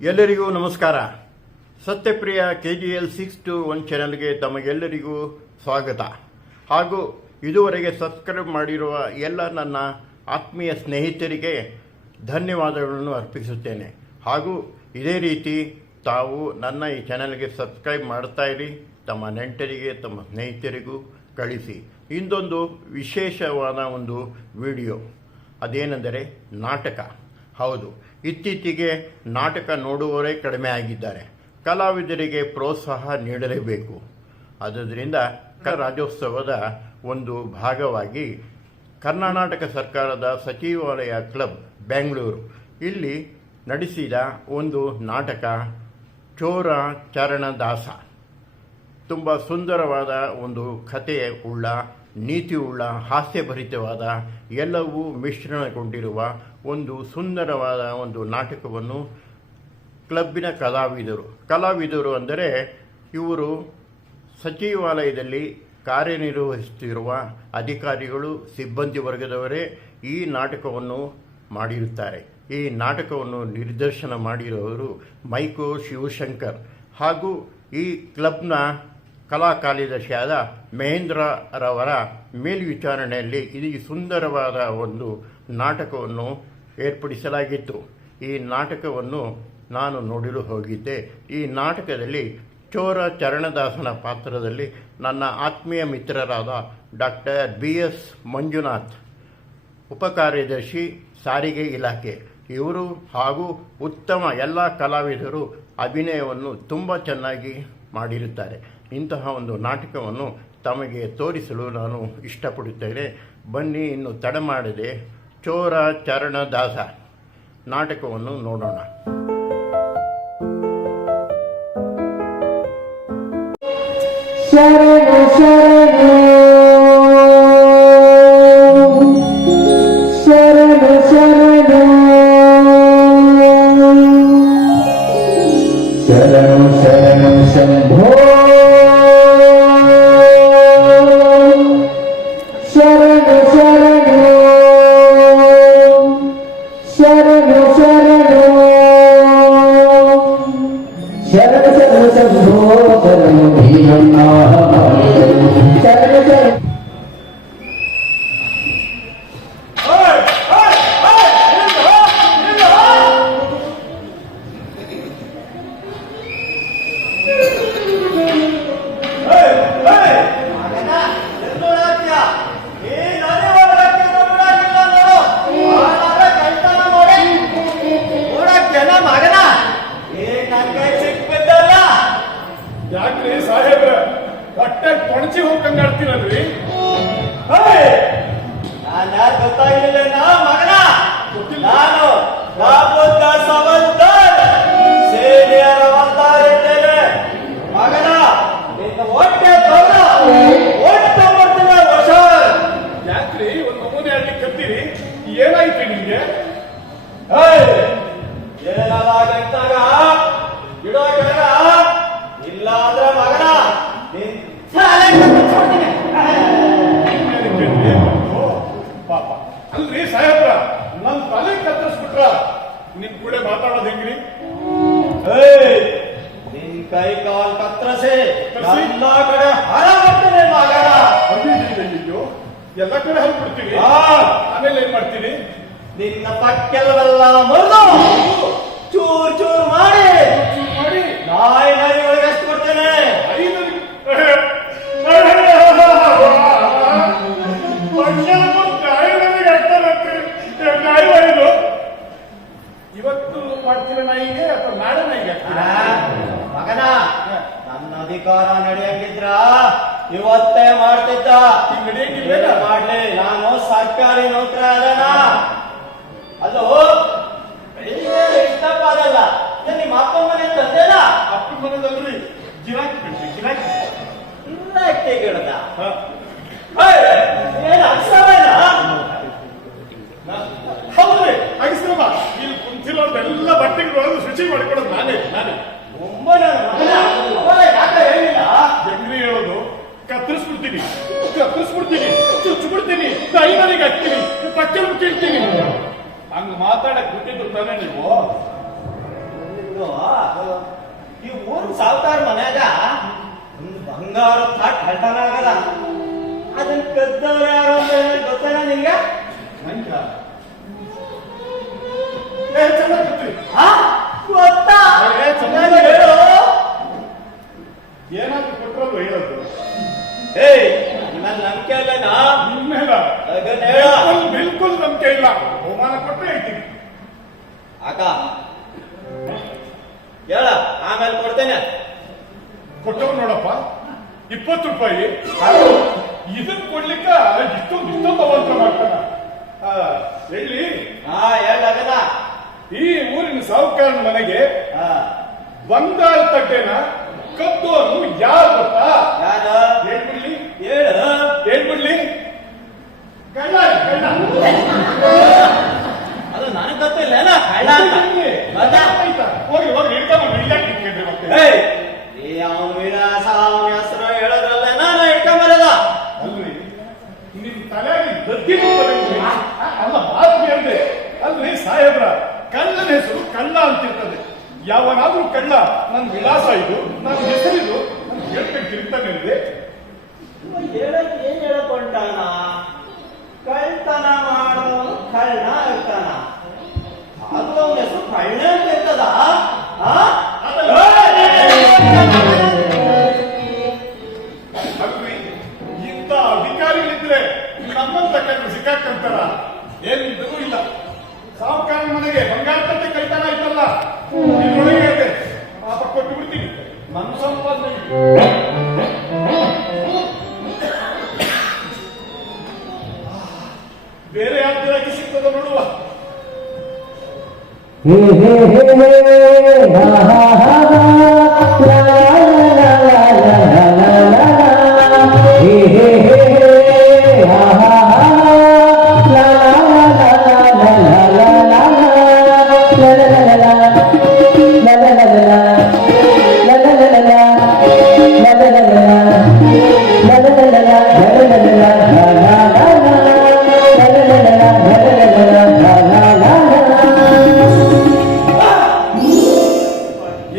ಎಲ್ಲರಿಗೂ ನಮಸ್ಕಾರ. ಸತ್ಯಪ್ರಿಯ KGL 621 ಚಾನೆಲ್ಗೆ ತಮಗೆಲ್ಲರಿಗೂ ಸ್ವಾಗತ. ಹಾಗೂ ಇದುವರೆಗೆ ಸಬ್ಸ್ಕ್ರೈಬ್ ಮಾಡಿರುವ ಎಲ್ಲ ನನ್ನ ಆತ್ಮೀಯ ಸ್ನೇಹಿತರಿಗೆ ಧನ್ಯವಾದಗಳನ್ನು ಅರ್ಪಿಸುತ್ತೇನೆ. ಹಾಗೂ ಇದೇ ರೀತಿ ತಾವು ನನ್ನ ಈ ಚಾನೆಲ್ಗೆ ಸಬ್ಸ್ಕ್ರೈಬ್ ಮಾಡ್ತಾ ಇರಿ, ತಮ್ಮ ನೆಂಟರಿಗೆ ತಮ್ಮ ಸ್ನೇಹಿತರಿಗೂ ಕಳಿಸಿ. ಇಂದೊಂದು ವಿಶೇಷವಾದ ಒಂದು ವಿಡಿಯೋ, ಅದೇನೆಂದರೆ ನಾಟಕ. ಹೌದು, ಇತ್ತೀಚೆಗೆ ನಾಟಕ ನೋಡುವವರೇ ಕಡಿಮೆ ಆಗಿದ್ದಾರೆ. ಕಲಾವಿದರಿಗೆ ಪ್ರೋತ್ಸಾಹ ನೀಡಲೇಬೇಕು. ಆದ್ದರಿಂದ ರಾಜ್ಯೋತ್ಸವದ ಒಂದು ಭಾಗವಾಗಿ ಕರ್ನಾಟಕ ಸರ್ಕಾರದ ಸಚಿವಾಲಯ ಕ್ಲಬ್ ಬೆಂಗಳೂರು ಇಲ್ಲಿ ನಡೆಸಿದ ಒಂದು ನಾಟಕ ಚೋರ ಚರಣದಾಸ. ತುಂಬ ಸುಂದರವಾದ ಒಂದು ಕಥೆ ಉಳ್ಳ, ನೀತಿ ಉಳ್ಳ, ಹಾಸ್ಯಭರಿತವಾದ, ಎಲ್ಲವೂ ಮಿಶ್ರಣಗೊಂಡಿರುವ ಒಂದು ಸುಂದರವಾದ ಒಂದು ನಾಟಕವನ್ನು ಕ್ಲಬ್ಬಿನ ಕಲಾವಿದರು ಅಂದರೆ ಇವರು ಸಚಿವಾಲಯದಲ್ಲಿ ಕಾರ್ಯನಿರ್ವಹಿಸುತ್ತಿರುವ ಅಧಿಕಾರಿಗಳು, ಸಿಬ್ಬಂದಿ ವರ್ಗದವರೇ ಈ ನಾಟಕವನ್ನು ಮಾಡಿರುತ್ತಾರೆ. ಈ ನಾಟಕವನ್ನು ನಿರ್ದೇಶನ ಮಾಡಿರುವವರು ಮೈಕೋ ಶಿವಶಂಕರ್ ಹಾಗೂ ಈ ಕ್ಲಬ್ನ ಕಲಾ ಕಾರ್ಯದರ್ಶಿಯಾದ ಮಹೇಂದ್ರರವರ ಮೇಲ್ವಿಚಾರಣೆಯಲ್ಲಿ ಈ ಸುಂದರವಾದ ಒಂದು ನಾಟಕವನ್ನು ಏರ್ಪಡಿಸಲಾಗಿತ್ತು. ಈ ನಾಟಕವನ್ನು ನಾನು ನೋಡಲು ಹೋಗಿದ್ದೆ. ಈ ನಾಟಕದಲ್ಲಿ ಚೋರ ಚರಣದಾಸನ ಪಾತ್ರದಲ್ಲಿ ನನ್ನ ಆತ್ಮೀಯ ಮಿತ್ರರಾದ ಡಾಕ್ಟರ್ BS ಮಂಜುನಾಥ್, ಉಪಕಾರ್ಯದರ್ಶಿ ಸಾರಿಗೆ ಇಲಾಖೆ, ಇವರು ಹಾಗೂ ಉತ್ತಮ ಎಲ್ಲ ಕಲಾವಿದರು ಅಭಿನಯವನ್ನು ತುಂಬ ಚೆನ್ನಾಗಿ ಮಾಡಿರುತ್ತಾರೆ. ಇಂತಹ ಒಂದು ನಾಟಕವನ್ನು ತಮಗೆ ತೋರಿಸಲು ನಾನು ಇಷ್ಟಪಡುತ್ತೇನೆ. ಬನ್ನಿ, ಇನ್ನು ತಡ ಮಾಡದೆ ಚೋರ ಚರಣದಾಸ ನಾಟಕವನ್ನು ನೋಡೋಣ. ಶರಣ ಶರಣ ಶರಣ ಶರಣ ಶರಣ ಶರಣ ಶಂಭೋ ಶರಣ ಶರಣ ಶರಣ ಶರಣ ಶರಣ ಶರಣ ಶಂಭೋ ಶರಣ ಭೀಮಣ್ಣ ಶರಣ ಶರಣ. ಯಾಕ್ರಿ ಸಾಹೇಬ್ರ ಹೊಟ್ಟೆ ತೊಣಚಿ ಹೋಗ್ಕಂಗಾಡ್ತೀರಲ್ರಿ? ನಾನು ಗೊತ್ತಾಗಿಲ್ಲ ಮಗನ. ನಾನು ಸೇನೆಯರ ಇದ್ದೇನೆ ಮಗನ. ನಿನ್ನ ಹೊಟ್ಟೆ ಹೊಟ್ಟೆ ಮಾಡ್ತೀನಿ ವರ್ಷ. ಯಾಕ್ರಿ ಒಂದು ನಮೂನೆ ಅಲ್ಲಿ ಕತ್ತೀರಿ? ಏನಾಯ್ತು ನಿಮ್ಗೆ? ಏನಾದಾಗ ಇಡೋ ಕೆಳಗ ಇಲ್ಲ ಅಂದ್ರೆ ಮಗನ ಪಾಪ ಅಲ್ರಿ ಸಾಹೇಬ್ರ, ನನ್ ತಲೆ ಕತ್ತರಿಸ್ಬಿಟ್ರ ನಿಮ್ ಕೂಡ ಮಾತಾಡೋದ್ ಹೆಂಗ್ರಿ? ನಿನ್ ಕೈ ಕಾಲ್ ಕತ್ತರಿಸಿ ಎಲ್ಲ ಕಡೆ ಹರ ಬರ್ತದೆ ಮಗನ. ಅಯ್ಯೋ, ಎಲ್ಲ ಕಡೆ ಹಲ್ಬಿಡ್ತೀವಿ. ಆಮೇಲೆ ಏನ್ ಮಾಡ್ತೀನಿ? ನಿನ್ನ ಪಕ್ಕೆಲ್ಲವೆಲ್ಲ ಮುರಿದು ಚೂರ್ ಚೂರ್ ಮಾಡಿ ನಾಯಿ ಒಳಗೆ ಎಷ್ಟು ಕೊಡ್ತೇನೆ. ಇವತ್ತು ಮಾಡ್ತೀರ ನಾಯಿಗೆ ಅಥವಾ ನಾಳೆ ನಾಯಿಗೆ? ಮಗನ, ನನ್ನ ಅಧಿಕಾರ ನಡೆಯಂಗಿದ್ರ ಇವತ್ತೇ ಮಾಡ್ತಿದ್ದ. ಮಾಡ್ಲಿ, ನಾನು ಸರ್ಕಾರಿ ನೌಕರ ಅದನ. ಅದು ಇಷ್ಟಪ್ಪ ಅದಲ್ಲ. ನಿಮ್ಮ ಅಪ್ಪ ಮನೆ ತಂದೆನ? ಅಪ್ಪ ಮನದಲ್ರಿ ಗಿರಾಕಿ ಬಿಡ್ರಿ, ಗಿರಾಕಿ ಗಿಡದ ಏನು ಅಕ್ಷರವೇನ? ಹೌದ್ರಿ, ಅಗಿಸ್ರಮ್ಮ. ಇಲ್ಲಿ ಕುಂತಿರೋರ್ದೆಲ್ಲ ಬಟ್ಟೆಗಳು ಶುಚಿ ಮಾಡಿಕೊಡೋದು ನಾನೇ. ಹೆಂಗ್ರಿ ಹೇಳೋದು? ಕತ್ತರಿಸ್ಬಿಡ್ತೀನಿ, ಚುಚ್ಚಿಬಿಡ್ತೀನಿ, ಕೈಗಳಿಗೆ ಹಾಕ್ತೀನಿ, ಪಕ್ಕದಲ್ಲಿ ಕೇಳ್ತೀನಿ. ಹಂಗ ಮಾತಾಡಕ್ ಬಿಟ್ಟಿದ್ರು ತಾನೇ ನೀವು? ಬಂಗಾರ ಥಾಟ್ ಹಲ್ಟಾನ ಆಗದ ಅದನ್ನ ಕದ್ದವ್ರು ಯಾರು ಅಂತ ಗೊತ್ತಾಗ ನಿಂಗೆ ನಂಗ ಏ ಚೆನ್ನಾಗಿ ಗೊತ್ತಿ. ಆ? ಗೊತ್ತಾ ಏ, ಚೆನ್ನಾಗಿ ನಾನು ಹೇಳು. ಏನಾದ್ರು ಕೊಟ್ರಲ್ವ ಹೇಳೋದು ಏಯ್ ನನ್ನ ನಂಬಿಕೆ ಅಲ್ಲೇನಾ ನಿಮ್ಮೇಲ ಅದನ್ನ ಹೇಳ ಬಿಲ್ಕುಲ್ ನಂಬಿಕೆ ಇಲ್ಲ. ಬಹುಮಾನ ಕೊಟ್ಟರೆ ಹೇಳ್ತೀನಿ. ಅಕ್ಕ ಹೇಳ ಆಮೇಲೆ ಕೊಡ್ತೇನೆ. ಕೊಟ್ಟವ್ ನೋಡಪ್ಪ 20 ರೂಪಾಯಿ. ಇದನ್ನ ಕೊಡ್ಲಿಕ್ಕ ಇಷ್ಟೊಂದು ಅವಂತರ ಮಾಡ್ತಾನ. ಹೇಳಿ ಹಾ ಹೇಳಗದ ಈ ಊರಿನ ಸಾಹುಕಾರನ ಮನೆಗೆ ಬಂಗಾರ ತಟ್ಟೆನ ಕದ್ದೋನು ಯಾರು ಗೊತ್ತಾ? ಯಾರು ಹೇಳ್ಬಿಡ್ಲಿ ಹೇಳು ಹೇಳ್ಬಿಡ್ಲಿ ಕಳ್ಳ ಕಳ್ಳ. ಅದು ನನಗ್ ಗೊತ್ತಿಲ್ಲ ಕಳ್ಳ ಅಂತ ಮತ್ತೆ? ಆಯ್ತಾ? ಹೋಗಿ ಹೋಗಿ ಹಿಡ್ಕೊಂಬಂದು ಇಲ್ಲಕ್ಕೆ ಇಟ್ಕೊಂಡ್ರಿ ಮತ್ತೆ. ಏಯ್ ಈ ಅವನ ವಿಳಾಸ ಅವನ ಹೆಸರು ಹೇಳೋದ್ರಲ್ಲ ನಾನು ಇಟ್ಕೊಂಬರದ ಅಲ್ರಿ ನಿಮ್ ತಲೆಯಲ್ಲಿ ಗದ್ದಿ ಬಂದಿದೆ. ಅಲ್ಲ ಮಾತು ಹೇಳಿದೆ ಅಲ್ರಿ ಸಾಹೇಬ್ರ, ಕಳ್ಳನ ಹೆಸರು ಕಳ್ಳ ಅಂತಿರ್ತದೆ. ಯಾವನಾದ್ರೂ ಕಳ್ಳ ನನ್ನ ವಿಳಾಸ ಇದು, ನನ್ನ ಹೆಸರಿದು, ನನ್ನ ಹೇಳ್ಬೇಕು ತಿರುಗ್ತಾನೆ ಇದೆ. ಹೇಳಕ್ ಏನ್ ಹೇಳ್ಕೊಂಡಾನ? ಕಳ್ತನ ಮಾಡೋನು ಕಳ್ಳ ಇರ್ತಾನ, ಅದು ಅವನ ಹೆಸರು ಕಳ್ಳ ಅಂತ ಇರ್ತದ? ಅಲ್ರಿ ಇಂಥ ಅಧಿಕಾರಿಗಳಿದ್ರೆ ನಮ್ಮಂತ ಕಣ್ಣು ಸಿಕ್ಕಾಕಂತಾರ? ಏನಿದ್ರೂ ಇಲ್ಲ. ಸಾಹುಕಾರ ಮನೆಗೆ ಬಂಗಾರ ತಟ್ಟೆ ಕೈತಾನ ಆಯ್ತಲ್ಲ, ಇದ್ರೊಳಗೆ ಇದೆ. ಪಾಪ ಕೊಟ್ಟು ಬಿಡ್ತೀನಿ ನನ್ನ ಸಂಪಾದನೆ. ಬೇರೆ ಯಾವ್ದಾಗಿ ಸಿಗ್ತದ ನೋಡುವ. ಹೇ ಹೇ ಹೇ ಹೇ ಹಾ ಹಾ ಹಾ ಲಾ ಲಾ ಲಾ ಲಾ ಲಾ ಲಾ ಲಾ ಲಾ ಹೇ ಹೇ ಹೇ ಹಾ ಹಾ ಹಾ ಲಾ ಲಾ ಲಾ ಲಾ ಲಾ ಲಾ ಲಾ ಲಾ ಲಾ ಲಾ ಲಾ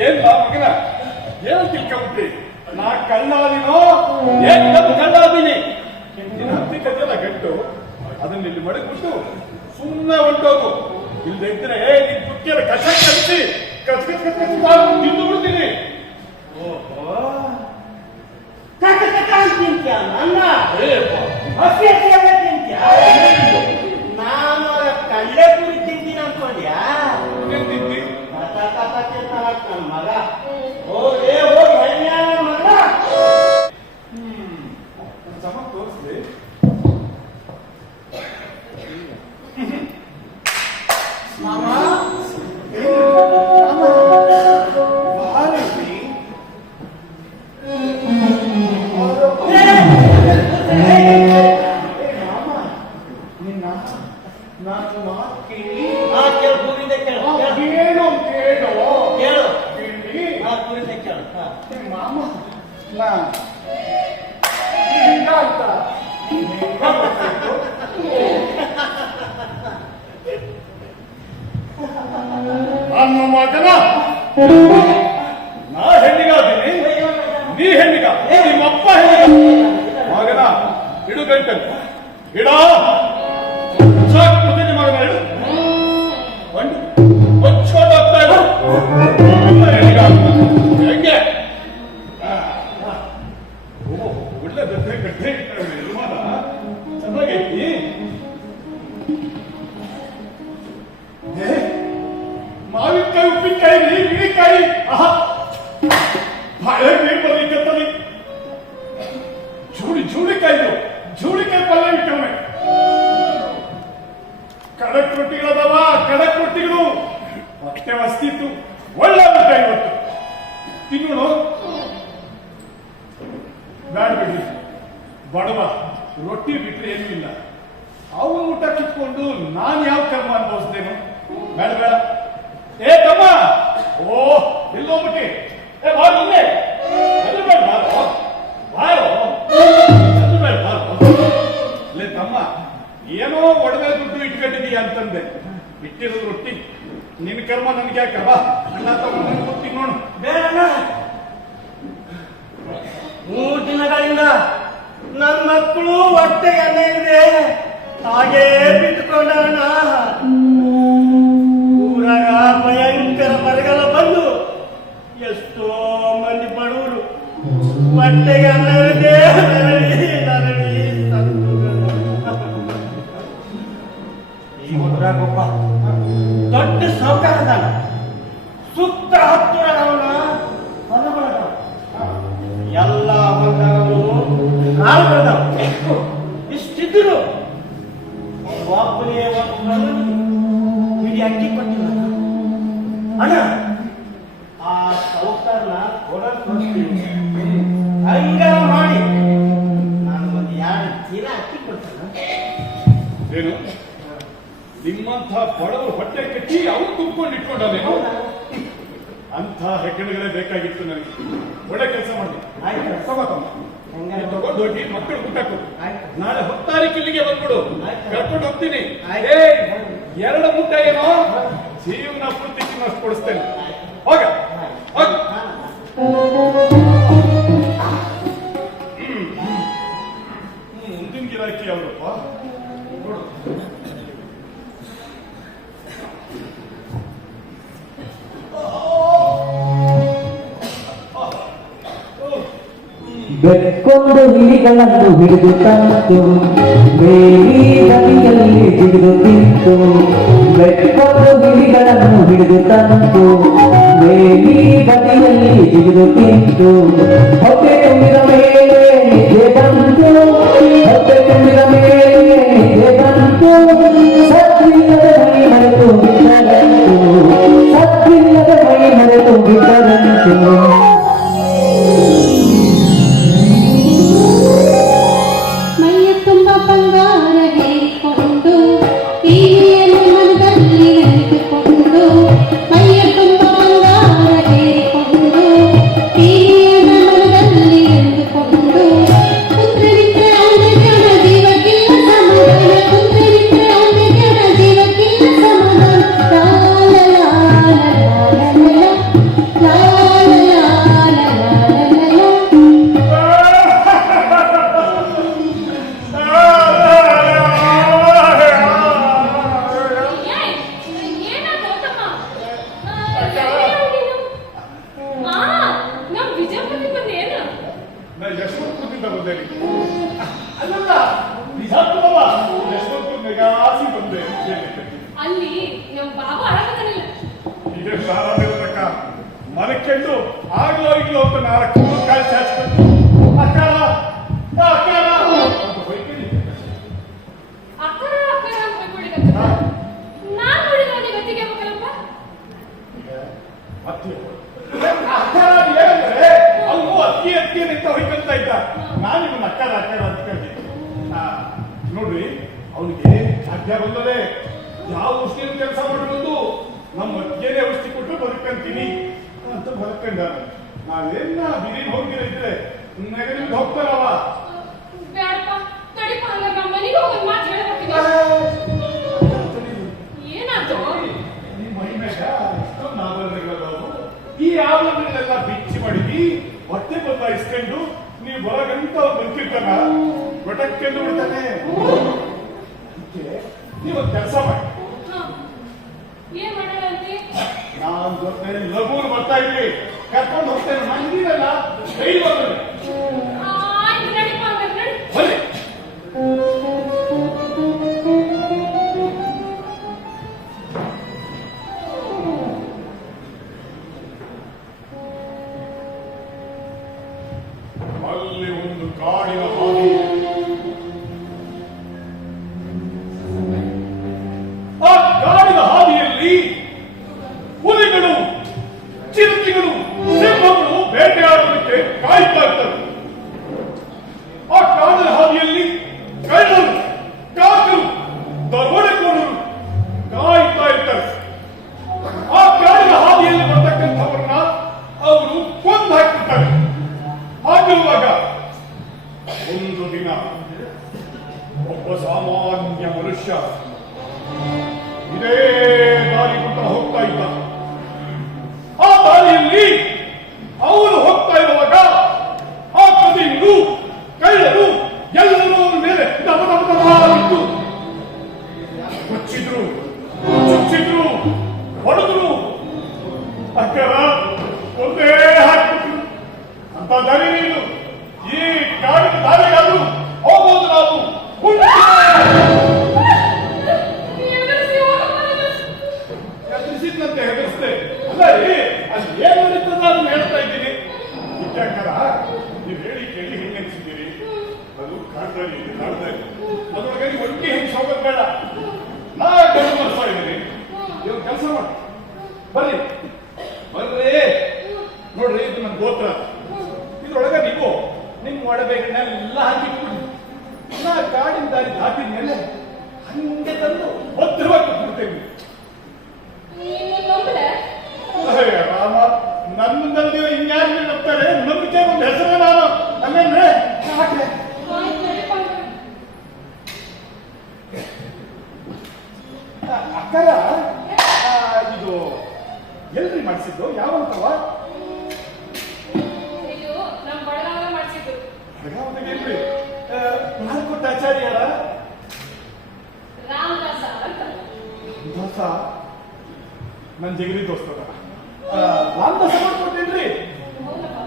ಏನ್ ಮಗನ ಏನು ತಿಳ್ಕೊಂಬಿಟ್ರಿ? ನಾ ಕಳ್ಳಾದಿನೋ ಏನ್ ಕಳ್ಳಾದೀನಿ? ಹತ್ತಿಕಲ್ಲ ಗಂಟು ಅದನ್ನ ಇಲ್ಲಿ ಮಡಗ್ಬಿಟ್ಟು ಸುಮ್ಮನೆ ಹೊಂಟೋಗು. ಇಲ್ದಿದ್ರೆ ನಿನ್ ಕುಕ್ಕಿಯರ ಕಸ ಕಲಿಸಿ ಕಚ್ ಕಚ್ ಕಚ್ ಕಚ್ ಮಾಡಿ ತಿಂದು ಬಿಡ್ತೀನಿ. ನನ್ನ ಏಪ್ಪ, ಹಸಿ ಹಸಿಯಾಗ ತಿಂತ್ಯಾ? ನಾನು ಕಳ್ಳೆ ಪುರಿ ತಿಂತೀನಿ ಅನ್ಕೊಂಡ್ಯಾ? ಏನ್ ತಿಂತಿ? ನನ್ನ ಮಗ ಹೋಗಿ ಹೋಗಿ ಹಳ್ಳಿಯಾನ ಮಗ. ಒಂದ್ ಸಮ ತೋರಿಸ್ಲಿ. ಮಾಮ ನಾನು ಮಾತು ಕೇಳಿ ಆ ಕೇಳು ಪೂರಿಂದ ಕೇಳು ಏನು ಕೇಳು ಕೇಳು ಕೇಳಿ ಆ ಪೂರಿಂದ ಕೇಳು ಹಾ. ಮಾಮ ನಾ ಹಿಂಗ ಅಂತ ನನ್ನ ಮಗನ ನಾ ಹೆಣ್ಣಿಗಾದೀನಿ, ನೀ ಹೆಣ್ಣಿಗ, ನಿಮ್ಮಪ್ಪ ಹೆಣ್ಣಿಗ. ಮಗನ ಇಡು ಗಂಟಲು ಇಡ ಸಾಕು ಕುದಿನಿ ಮಗನ ಇಡು ಒಂದು ಹೊಚ್ಚೋದಾಗ್ತಾ ಇಡು. ಹೆಣ್ಣಿಗ ಹೆಂಗೆ ಒಳ್ಳೆ ಗದ್ದೆ ಗಡ್ಡೆ ಚೆನ್ನಾಗೈತಿ. ಮಾವಿನಕಾಯಿ ಉಪ್ಪಿನಕಾಯಿ ಗಿಳಿಕಾಯಿ ಹಳೆ ನೀರು ಬರ್ಲಿಕ್ಕತ್ತಲ್ಲಿ ಜೂಳಿಕಾಯಿ ಪಲ್ಯ ಇಟ್ಟವನೆ. ಕಡಕ್ ರೊಟ್ಟಿಗಳದಾವ, ಕಡಕ್ ರೊಟ್ಟಿಗಳು ಹೊಟ್ಟೆ ವಸ್ತಿತ್ತು. ಒಳ್ಳೆ ಊಟ ಇವತ್ತು ತಿನ್ನೋಣ. ಬೇಡ ಬಿಡಿ, ಬಡವ ರೊಟ್ಟಿ ಬಿಟ್ರೆ ಏನೂ ಇಲ್ಲ. ಅವನು ಊಟ ಕಿತ್ಕೊಂಡು ನಾನು ಯಾವ ಕರ್ಮ ಅನುಭವಿಸ್ತೇನು? ಬೇಡ ಬೇಡ. ಏ ತಮ್ಮ, ಓ ಎಲ್ಲೋಗ್ಬಿಟ್ಟಿ? ಏ ಬಾ ನಿನ್ನೆ ಅದು ಬೇಡ ಬಾರೋ ಬಾರೋ ಅದು ಬೇಡ ಬಾರೋ. ಲೇ ತಮ್ಮ, ಏನೋ ಒಡವೆ ದುಡ್ಡು ಇಟ್ಕೊಂಡಿದೀಯ ಅಂತಂದೆ. ಇಟ್ಟಿರೋದು ರೊಟ್ಟಿ, ನಿನ್ನ ಕರ್ಮ ನನ್ಗೆ ಯಾಕ? ಬಾ ಅಣ್ಣ ತಗೊಂಡು ತಿನ್ನೋಣ. ಬೇಡಣ್ಣ 3 ದಿನಗಳಿಂದ ನನ್ನ ಮಕ್ಕಳು ಹೊಟ್ಟೆಗೆ ಇದೆ ಹಾಗೇ ಬಿಟ್ಟುಕೊಂಡಣ್ಣ. ಊರಾಗ ಭಯಂಕರ ಬರಗಾಲ ಬಂದು ಎಷ್ಟೋ ಮಂದಿ ಬಡವರು ಹೊಟ್ಟೆಗೆ ಅನ್ನವಿದೆ ನರಳಿ ಈ ಊರಾಗೊಬ್ಬ ದೊಡ್ಡ ಸೌಕರ್ಯದಾನ. ಸುತ್ತ ಹತ್ತುರದವನ ಹೊಲಗೊಳಗ ಎಲ್ಲ ಹೊಲದವನು ಕಾಳು ಬೆಳೆದವ. ಇಷ್ಟಿದ್ರು ಒಬ್ಬನೇ ಒಬ್ಬನು ಹಿಡಿ ಅಕ್ಕಿ ಕೊಟ್ಟಿಲ್ಲ. ಅಣ್ಣ ಆ ಸೌಕರ್ನ ಕೊಡೋದು ಹಂಗ ಮಾಡಿ ನಾನು ಒಂದು 2 ಚೀಲ ಅಕ್ಕಿ ಕೊಡ್ತೇನೆ. ಏನು ನಿಮ್ಮಂಥ ಬಡವರು ಹೊಟ್ಟೆ ಕಟ್ಟಿ ಅವ್ರು ತುಂಬಿಕೊಂಡು ಇಟ್ಕೊಂಡಾನೇನು? ಅಂಥ ಹೆಗ್ಗಣಗಳೇ ಬೇಕಾಗಿತ್ತು ನನಗೆ. ಒಳ್ಳೆ ಕೆಲಸ ಮಾಡಿ ಆಯ್ತು. ತಗೋತಮ್ಮ ಹಂಗಾರೆ ತಗೊಂಡು ಹೋಗಿ ಮಕ್ಕಳು ಊಟ ಕೊಡು. ಆಯ್ತು. ನಾಳೆ 10 ತಾರೀಕು ಇಲ್ಲಿಗೆ ಬಂದ್ಬಿಡು. ಆಯ್ತು. ಕರ್ಕೊಂಡು ಹೋಗ್ತೀನಿ. ಆಯ್ತು. ಏ 2 ಊಟ ಏನೋ ಜೀವನ ಪೂರ್ತಿ ತಿನ್ನೋಷ್ಟು ಕೊಡಿಸ್ತೇನೆ. ಹೋಗ ಹೋಗ. ಮುಂದಿನ ಗಿರಾಕಿ ಅವರಪ್ಪ ನೋಡು. ಬೆಕ್ಕೊಂದು ಹಿಡಿಗಳನ್ನು ಹಿಡಿದು ತಂತು, ಬೇಲಿ ಬದಿಯಲ್ಲಿ ಹಿಡಿದು ತಿಂತು. ಬೆಕ್ಕೊಂದು ಹಿಡಿಗಳನ್ನು ಹಿಡಿದು ತಂತು, ಬೇಲಿ ಬದಿಯಲ್ಲಿ ಹಿಡಿದು ತಿಂತು. ಹೊಟ್ಟೆ ತುಂಬಿದ ಮೇಲೆ ನಿದ್ದೆ ಬಂತು, ಹೊಟ್ಟೆ ತುಂಬಿದ ಮೇಲೆ ನಿದ್ದೆ ಬಂತು. ಸದ್ದಿಲ್ಲದ ಮೈ ಮರೆತು ಬಿಟ್ಟರಂತು, ಸದ್ದಿಲ್ಲದ ಮೈ ಮರೆತು ಬಿಟ್ಟರಂತು. ಮೈಯ ತುಂಬ ಬಂಗಾರ ಹೇಳಿಕೊಂಡು ಪೀಳಿಯನ್ನು ಮನದಲ್ಲಿ ನೆನೆದುಕೊಂಡು, ಮೈಯ ತುಂಬ ಬಂಗಾರ ಹೇಳಿಕೊಂಡು ಪೀಳಿಯನ್ನು ಮನದಲ್ಲಿ ನೆನೆದುಕೊಂಡು, ಕುಂತ್ರಿದ್ರೆ ಅವನ ಜನ ಜೀವಕ್ಕಿಲ್ಲ ಸಮಾಧಾನ, ಕುಂತ್ರಿದ್ರೆ ಅವನ ಜನ ಜೀವಕ್ಕಿಲ್ಲ ಸಮಾಧಾನ. ನಾ ಯಶವಂತಪುರದಿಂದ ಬಂದೇನೆ. ಅಲ್ಲಲ್ಲ ಬಿಜಾಪುರದಲ್ಲ, ಯಶವಂತಪುರ ಮೆಗಾಸಿ ಬಂದೆ. ಅಲ್ಲಿ ನಮ್ಮ ಬಾಬು ಆರಾಮದನಿಲ್ಲ. ಇದೇ ಸಾರಾಮಿರತಕ್ಕ ಮನಕ್ಕೆಂಡು ಆಗ್ಲೋ ಈಗ್ಲೋ ಅಂತ 4 ಕಾಲು ಚಾಚ್ಕೊಂಡು ಅಕ್ಕಾರ ಅಕ್ಕಾರ ಅಂತ ಬೈಕೇಳಿ. ಅಕ್ಕರ ಅಕ್ಕರ ಅಂತ ಬೈಕೊಳಿಕತ್ತ. ನಾನ್ ನೋಡಿದ್ರೆ ಅವನಿಗೆ ಗತಿಗೆ ಹೋಗಲ್ಲಪ್ಪ. ಮತ್ತೆ ಅಕ್ಕಾರ ಏನಂದ್ರೆ ಅವನು ಅಕ್ಕಿ ಅಕ್ಕಿ ನಿಂತ ಹೊಯ್ಕೊಂತ ಇದ್ದ. ನಾನು ಇವನು ಅಕ್ಕಾರ ಅಕ್ಕಾರ ಅಂತ ಕೇಳಿದೆ. ನೋಡ್ರಿ ಅವನಿಗೆ ಸಾಧ್ಯ ಬಂದದೆ ಯಾವ ಔಷಧಿನ ಕೆಲಸ ಮಾಡಬಹುದು, ನಮ್ಮ ಅಜ್ಜೇನೆ ಔಷಧಿ ಕೊಟ್ಟು ಬದುಕಂತೀನಿ ಅಂತ ಬದುಕಂಡ. ನಾವೇನ ಬಿರಿನ್ ಹೋಗಿದ್ರೆ ನಗರಿಗೆ ಹೋಗ್ತಾರವ. ಬೇಡಪ್ಪ ತಡಿಪ, ಹಂಗ ನಮ್ಮ ಮನೆಗೆ ಹೋಗೋದು ಮಾತು ಹೇಳ್ಬೇಕಿದೆ. ಏನಾಯ್ತು? ನಿಮ್ಮ ಮೈ ಮ್ಯಾಗ ಇಷ್ಟೊಂದು ಆಭರಣಗಳದಾವು. ಈ ಆಭರಣಗಳೆಲ್ಲ ಬಿಚ್ಚಿ ಮಾಡಿದಿ ಹೊಟ್ಟೆ ಬದಲಾಯಿಸ್ಕೊಂಡು ನೀವು ಬರಗಂತ ಅವ್ರು ಬಂದಿರ್ತಾರ ಗೊಟಕ್ಕೆಂದು ಬಿಡ್ತಾನೆ. ನೀವು ಒಂದು ಕೆಲಸ ಮಾಡಿ, ಏನ್ ಮಾಡೋಣಂತೆ? ನಾನು ಗೊತ್ತೇನೆ ಲಘೂರು ಬರ್ತಾ ಇದ್ರಿ ಕರ್ಕೊಂಡು ಹೋಗ್ತೇನೆ. ಮಂದಿರಲ್ಲ ಕೈ ಬರ್ತದೆ ಆಯ್ತು ನಡಿಪ, ಹಂಗ ನಡಿ. ಬನ್ನಿ. ಅಲ್ಲಿ ಒಂದು ಕಾಡಿನ ಹಾದಿ. ಆ ಕಾಡಿನ ಹಾದಿಯಲ್ಲಿ ಹುಲಿಗಳು, ಚಿರತೆಗಳು, ಸಿಂಹಗಳು ಬೇಟೆಯಾಡೋದಕ್ಕೆ ಕಾಯ್ತಾ ಇರ್ತವೆ. ಆ ಕಾಡಿನ ಹಾದಿಯಲ್ಲಿ ಕಳ್ಳರು, ಕಾಕರು, ದರೋಡೆಕೋರರು ಕಾಯ್ತಾ ಇರ್ತಾರೆ. ಆ ಕಾಡಿನ ಹಾದಿಯಲ್ಲಿ ಬರ್ತಕ್ಕಂಥವ್ರನ್ನ ಅವರು ಕೊಂದು ಹಾಕ್ಬಿಡ್ತಾರೆ. ಹಾಗಿರುವಾಗ ಒಂದು ದಿನ ಒಬ್ಬ ಸಾಮಾನ್ಯ ಮನುಷ್ಯ ಇದೇ ದಾರಿ ಬಿಟ್ಟು ಹೋಗ್ತಾ ಇದ್ದ. ಆ ದಾರಿಯಲ್ಲಿ ಅವನು ಹೋಗ್ತಾ ಇರುವಾಗ ಅಕ್ಕರ ಒಂದೇ ಹಾಕ್ಬಿಟ್ರು ಅಂತ ದಾರಿ ನೀನು ಈ ಕಾಡಿನ ದಾರಿಗಾದ್ರು ಹೋಗೋದು ನಾವು ಹೆದರಿಸಿದ್ನಂತೆ ಹೆದರಿಸಿದೆ ಅಲ್ಲ ರೀ ಅಲ್ಲಿ ಏನ್ ನಡೀತದ ನಾನು ಹೇಳ್ತಾ ಇದ್ದೀನಿ ವಿದ್ಯಾಕರ ನೀವು ಹೇಳಿ ಕೇಳಿ ಹೆಂಗೆ ಅನ್ಸಿದ್ದೀರಿ ಅದು ಕಾಡ್ದಲ್ಲಿ ಅದ್ರೊಳಗಾಗಿ ಒಟ್ಟಿ ಹೆಂಗೆ ಹೋಗೋದು ಬೇಡ ನಾ ಗಂಡು ಮಾಡ್ತಾ ಇದ್ದೀನಿ ಇವಾಗ ಕೆಲಸ ಮಾಡಿ ಬರ್ರಿ ಬರ್ರಿ ನೋಡ್ರಿ ಇದು ನನ್ನ ಗೋತ್ರ ಇದ್ರೊಳಗ ನೀವು ನಿಮ್ ಒಡವೆಗಳನ್ನೆಲ್ಲ ಹಾಕಿಟ್ಬಿಡಿ ನಾ ಕಾಡಿನ ದಾರಿ ದಾಟಿದ ಮೇಲೆ ಹಂಗೆ ತಂದು ಭದ್ರವಾಗಿ ಬಿಡ್ತೇವೆ ರಾಮ ನನ್ನದಲ್ಲಿ ಇನ್ಯಾರು ನಂಬ್ತಾರೆ ನಂಬಿಕೆ ಒಂದು ಹೆಸರೇ ನಾನು ನನ್ನೇನ್ರೆ ಯಾಕೆ ಅಕ್ಕರ ಇದು ಎಲ್ರಿ ಮಾಡಿಸಿದ್ದು ಯಾವಂತವ ಬೆಳಗಾವಿಗೆ ಏನ್ರಿ ನಾಲ್ಕು ಆಚಾರ್ಯರ ದೋಸ ನನ್ನ ಜಗರಿ ದೋಸ್ತದ ರಾಮದಾಸ ಮಾಡ್ಕೊಟ್ಟೇನ್ರಿ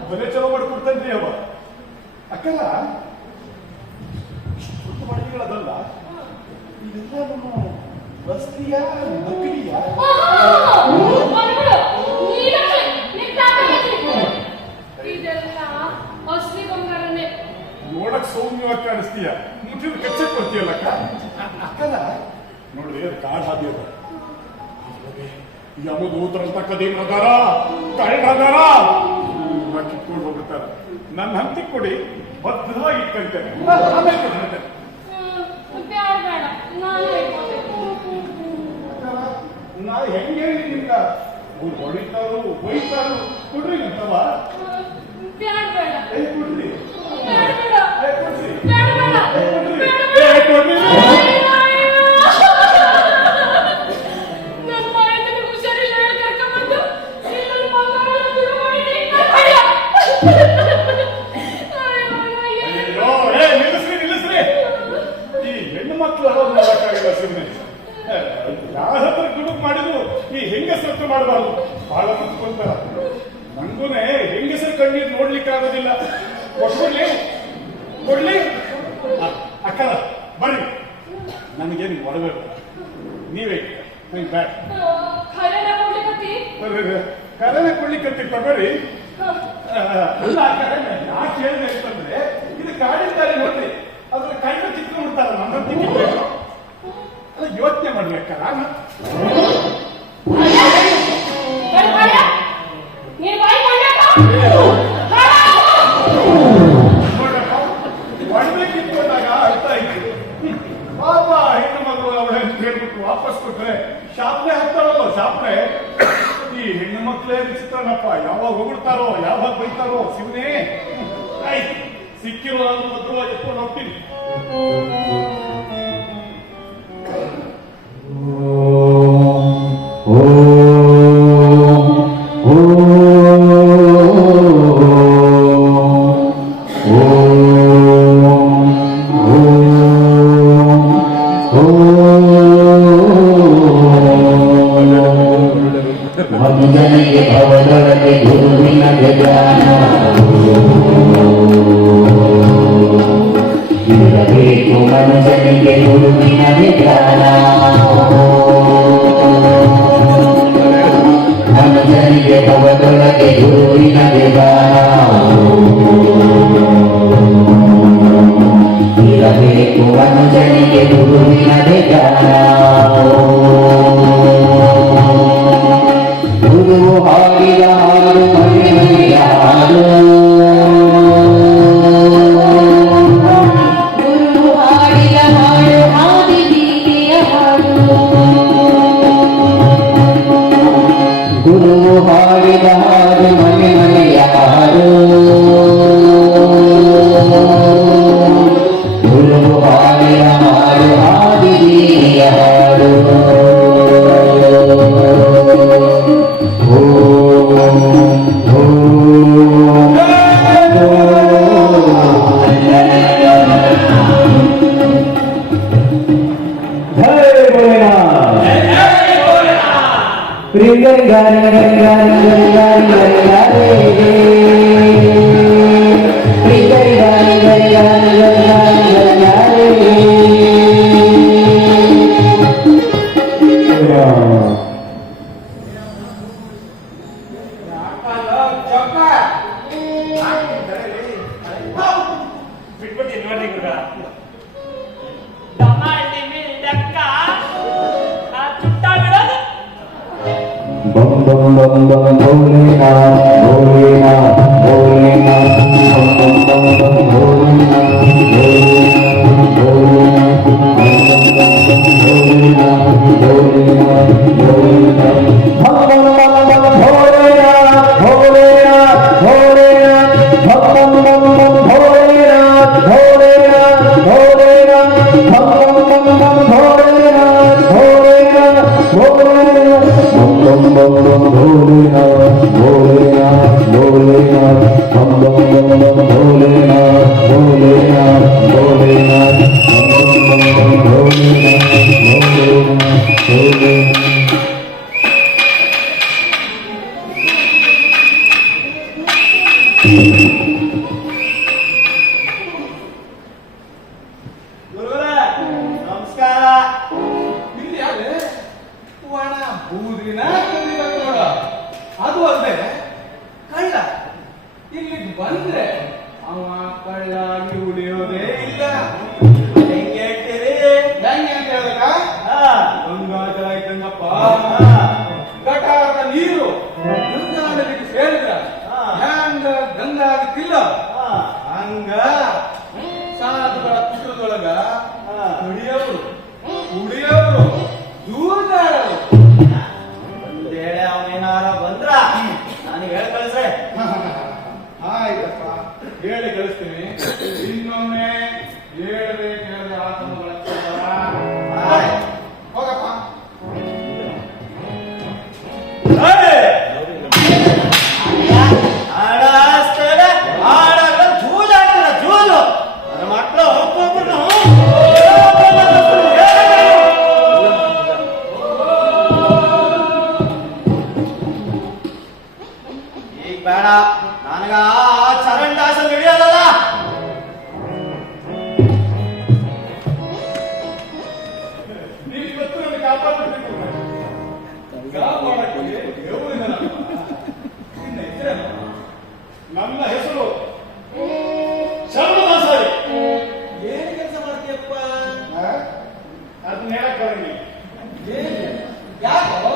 ಬರೇ ಚಲೋ ಮಾಡ್ಕೊಡ್ತೇನ್ರಿ ಅವ ಅಕ್ಕರ ಇಷ್ಟು ಮಾಡಿಗಳದಲ್ಲ ಇದೆಲ್ಲ ನಮ್ಮ ವಸ್ತಿಯ ನಕಲಿಯ ನೋಡಕ್ ಸೌಮ್ಯವಾಗಿ ಕಾಣಿಸ್ತೀಯ ಮುಟ್ಟಿದ ಕಚ್ಚೆ ಕೊಡ್ತೀಯಲ್ಲ ಅಕ್ಕಲ್ಲ ನೋಡ್ರಿ ಅದು ಕಾಡ್ ಹಾದಿ ಅದ ಯಮದೂತರ ಅಂತ ಕದೀಮ್ರದಾರ ಕಳ್ಳದಾರ ಕಿತ್ಕೊಂಡು ಹೋಗುತ್ತಾರ ನನ್ನ ಹಂತಿ ಕೊಡಿ ಭದ್ರವಾಗಿ ಇಟ್ಕೊಂತೇನೆ ಆಮೇಲೆ ಕೊಡ್ತೇನೆ ನಾ ಹೆಂಗೆ ಹೇಳಿ ನಿಮ್ಗ ಅವ್ರು ಹೊಡಿತಾರು ಬೈತಾರು ಕೊಡ್ರಿ ಅಂತವ ಕೊಡ್ರಿ ನಿಲ್ಲಿಸ್ರಿ ಈ ಹೆಣ್ಣು ಮಕ್ಕಳು ಹೌದು ಮಾಡೋಕ್ಕಾಗಿಲ್ಲ ಸುಮ್ಮನೆ ಯಾರಾದ್ರೂ ದುಡುಕು ಮಾಡಿದ್ರು ಈ ಹೆಂಗಸರು ಮಾಡಬಾರ್ದು ಬಹಳ ನಂಬ್ಕೊಂತಾರ ನಂಗೂನೆ ಹೆಂಗಸರು ಕಣ್ಣೀರು ನೋಡ್ಲಿಕ್ಕೆ ಆಗೋದಿಲ್ಲ ಕೊಡ್ಲಿ ಅಕ್ಕರ ಬರ್ರಿ ನನಗೇನು ಒಡಬೇಕು ನೀವೇ ನಂಗೆ ಬ್ಯಾಡ ಕರೆನೆ ಕೊಡ್ಲಿಕ್ಕಂತ ತಗೋರಿ ಅಲ್ಲ ಯಾಕೆ ಹೇಳಿದೆ ಅಂತಂದ್ರೆ ಇದು ಕಾಡಿನ ದಾರಿ ನೋಡ್ರಿ ಅದ್ರ ಕಣ್ಣು ಕಿತ್ಕೊಂಡ್ಬಿಡ್ತಾರ ನನ್ನ ಕಿತ್ಬೇಕು ಅಲ್ಲ ಯೋಚನೆ ಮಾಡ್ಬೇಕಲ್ಲ ಒಡಬೇಕಿತ್ತುಕೊಂಡಾಗ ಅರ್ಥ ಆಯ್ತು ಪಾಪ ಹೆಣ್ಣು ಮಗಳು ಅವಳೆ ಹೇಳ್ಬಿಟ್ಟು ವಾಪಸ್ ಕೊಟ್ರೆ ಶಾಪ್ಲೆ ಹಾಕ್ತಾರಲ್ಲ ಶಾಪ್ಲೆ ಈ ಹೆಣ್ಣು ಮಕ್ಕಳೇ ವಿಚಿತ್ರನಪ್ಪ ಯಾವಾಗ ಹೊಗಳ್ತಾರೋ ಯಾವಾಗ ಬೈತಾರೋ ಶಿವನೇ ಆಯ್ತು ಸಿಕ್ಕಿರೋ ಅದು ಭದ್ರವಾಗಿ ಎತ್ಕೊಂಡು ಹೋಗ್ತೀನಿ ಮನುಜನಿಗೆ ಭವದೊಳಗೆ ಗುರುವಿನ ಜ್ಞಾನ ಇರಬೇಕು ಮನುಜನಿಗೆ ಗುರುವಿನ ಜ್ಞಾನ ಮನುಜನಿಗೆ ಭವದೊಳಗೆ ಗುರುವಿನ ಜ್ಞಾನ ಇರಬೇಕು ಮನುಜನಿಗೆ ಗುರುವಿನ ಜ್ಞಾನ ಗುರು ಹಾಡಿದ ಹಾಡು ಮನೆಯ ಹಾಡು ಗುರು ಹಾಡಿದ ಹಾಡು ಹಾದಿ ಬೀದಿಯ ಹಾಡು ಗುರು ಹಾಡಿದ ಹಾಡು ಮನೆಯ ಹಾಡು ಗುರು ಹಾಡಿದ ಹಾಡು ಹಾದಿ ಬೀದಿಯ ಹಾಡು Ringa ringa ringa ringa ringa ಬಿಟ್ಬಿಟ್ಟು ನೋಡಿ ಗುರುಗಳ ದಮಾಳಿ ಮಿಲ್ಡಕ್ಕ ಚುಟ್ಟ ಬಿಡೋದು bum bum bum bum Bholenath Bholenath Bholenath bum bum bum bum Bholenath Bholenath Bholenath Bholenath Bholenath Bholenath bum bum bum bum Bholenath Bholenath Bholenath bum bum bum bum Bholenath Bholenath Bholenath bum bum bum bum Bholenath Bholenath Bholenath bum bum bum bum Bholenath Bholenath Bholenath bum bum bum bum Bholenath Bholenath Bholenath bum bum bum bum Bholenath Bholenath ಗುರುಗಳೇ ನಮಸ್ಕಾರ. ಇಲ್ಲಿ ಯಾವ್ದೆ ಒಣ ಬೂದಿನ ನೋಡ ಅದು ಅಲ್ಲದೆ ಕಳ್ಳ ಇಲ್ಲಿಗೆ ಬಂದ್ರೆ ಅವ ಕಳ್ಳಾಗಿ ಉಳಿಯೋದೇ ಇಲ್ಲ. ಹೆಂಗೆ ಹೇಳ್ತೀರಿ? ಹೆಂಗೆ ಅಂತ ಹೇಳಿದಾಗ ಹಾ, ಗಂಗಾಜಲ ಇದ್ದಂಗಪ್ಪ ಹಾ. ಗಟಾರದ ನೀರು ಗಂಗಾ ನದಿಗೆ ಸೇರಿದ್ರ ಹಾ. ಹ್ಯಾಂಗ ಗಂಗಾ ಆಗತ್ತಿಲ್ಲ ಹಾ, ಹಂಗ ಸಾಧುಗಳ ಕುಟುಂಬದೊಳಗ ಹಾ. ಕುಡಿಯೋರು ದೂರದಾಡರು ಒಂದ್ ವೇಳೆ ಅವನೇನಾರ ಬಂದ್ರ ನನಗೆ ಹೇಳಿ ಕಳಿಸ್ರೆ. ಆಯ್ತಪ್ಪ ಹೇಳಿ ಕಳಿಸ್ತೀನಿ. ಇನ್ನೊಮ್ಮೆ ಹೇಳದೆ ಕೇಳದೆ ಆತನ ಆಯ್ತು. ಹೋಗಪ್ಪ. ಆಡ ಅಷ್ಟೇ ಆಡಾಗ ಜೂಜ್ ಆಗ್ತಾರ ಜೂಜು. ನನ್ನ ಮಕ್ಕಳು ಒಬ್ಬೊಬ್ಬರು ಈಗ ಬೇಡ, ನನಗ ಆ ಚರಂಡಾಸ ಹಿಡಿಯೋದಲ್ಲ. ನೀವು ಇವತ್ತು ನನಗೆ ಕಾಪಾಡಬೇಕು. ಕಾಪಾಡಕ್ಕೆ ದೇವರು ಇದ್ದಾನಪ್ಪ. ನಿನ್ನ ಹೆಸರೇನು? ನನ್ನ ಹೆಸರು ಶರಣದಾಸಾರಿ. ಏನ್ ಕೆಲಸ ಮಾಡ್ತೀಯಪ್ಪ? ಅದನ್ನ ಹೇಳಕ್ ಬರಂಗಿಲ್ಲ. ಯಾಕೋ?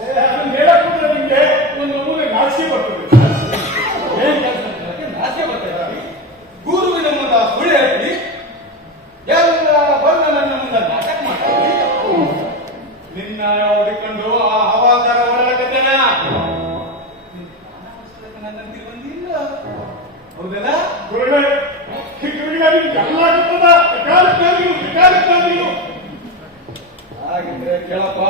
ಅದನ್ನ ಹೇಳಕ್ ಬಂದ್ರೆ ನಿಮ್ಗೆ ಒಂದು ನಮೂನೆ ನಾಚಿಕೆ ಬರ್ತದೆ. ಏನ್ ಕೆಲಸ ನಾಚಿಕೆ ಬರ್ತದೆ? ಗುರುವಿನ ಮುಂದೆ ಸುಳ್ಳು ಹೇಳ್ತೀವಿ, ಎಲ್ಲ ಬಂದ ನನ್ನ ಮುಂದೆ ನಾಟಕ ಮಾಡ್ತೀವಿ. ನಿನ್ನ ಹುಡುಕೊಂಡು ಆ ಹವಾಕಾರ ಹೊರಡಕತ್ತೇನ ನನ್ನಂತೆ ಬಂದಿಲ್ಲ. ಹೌದಲ್ಲ ಗುರುಗಳೇ? ಹಾಗಿದ್ರೆ ಕೇಳಪ್ಪ,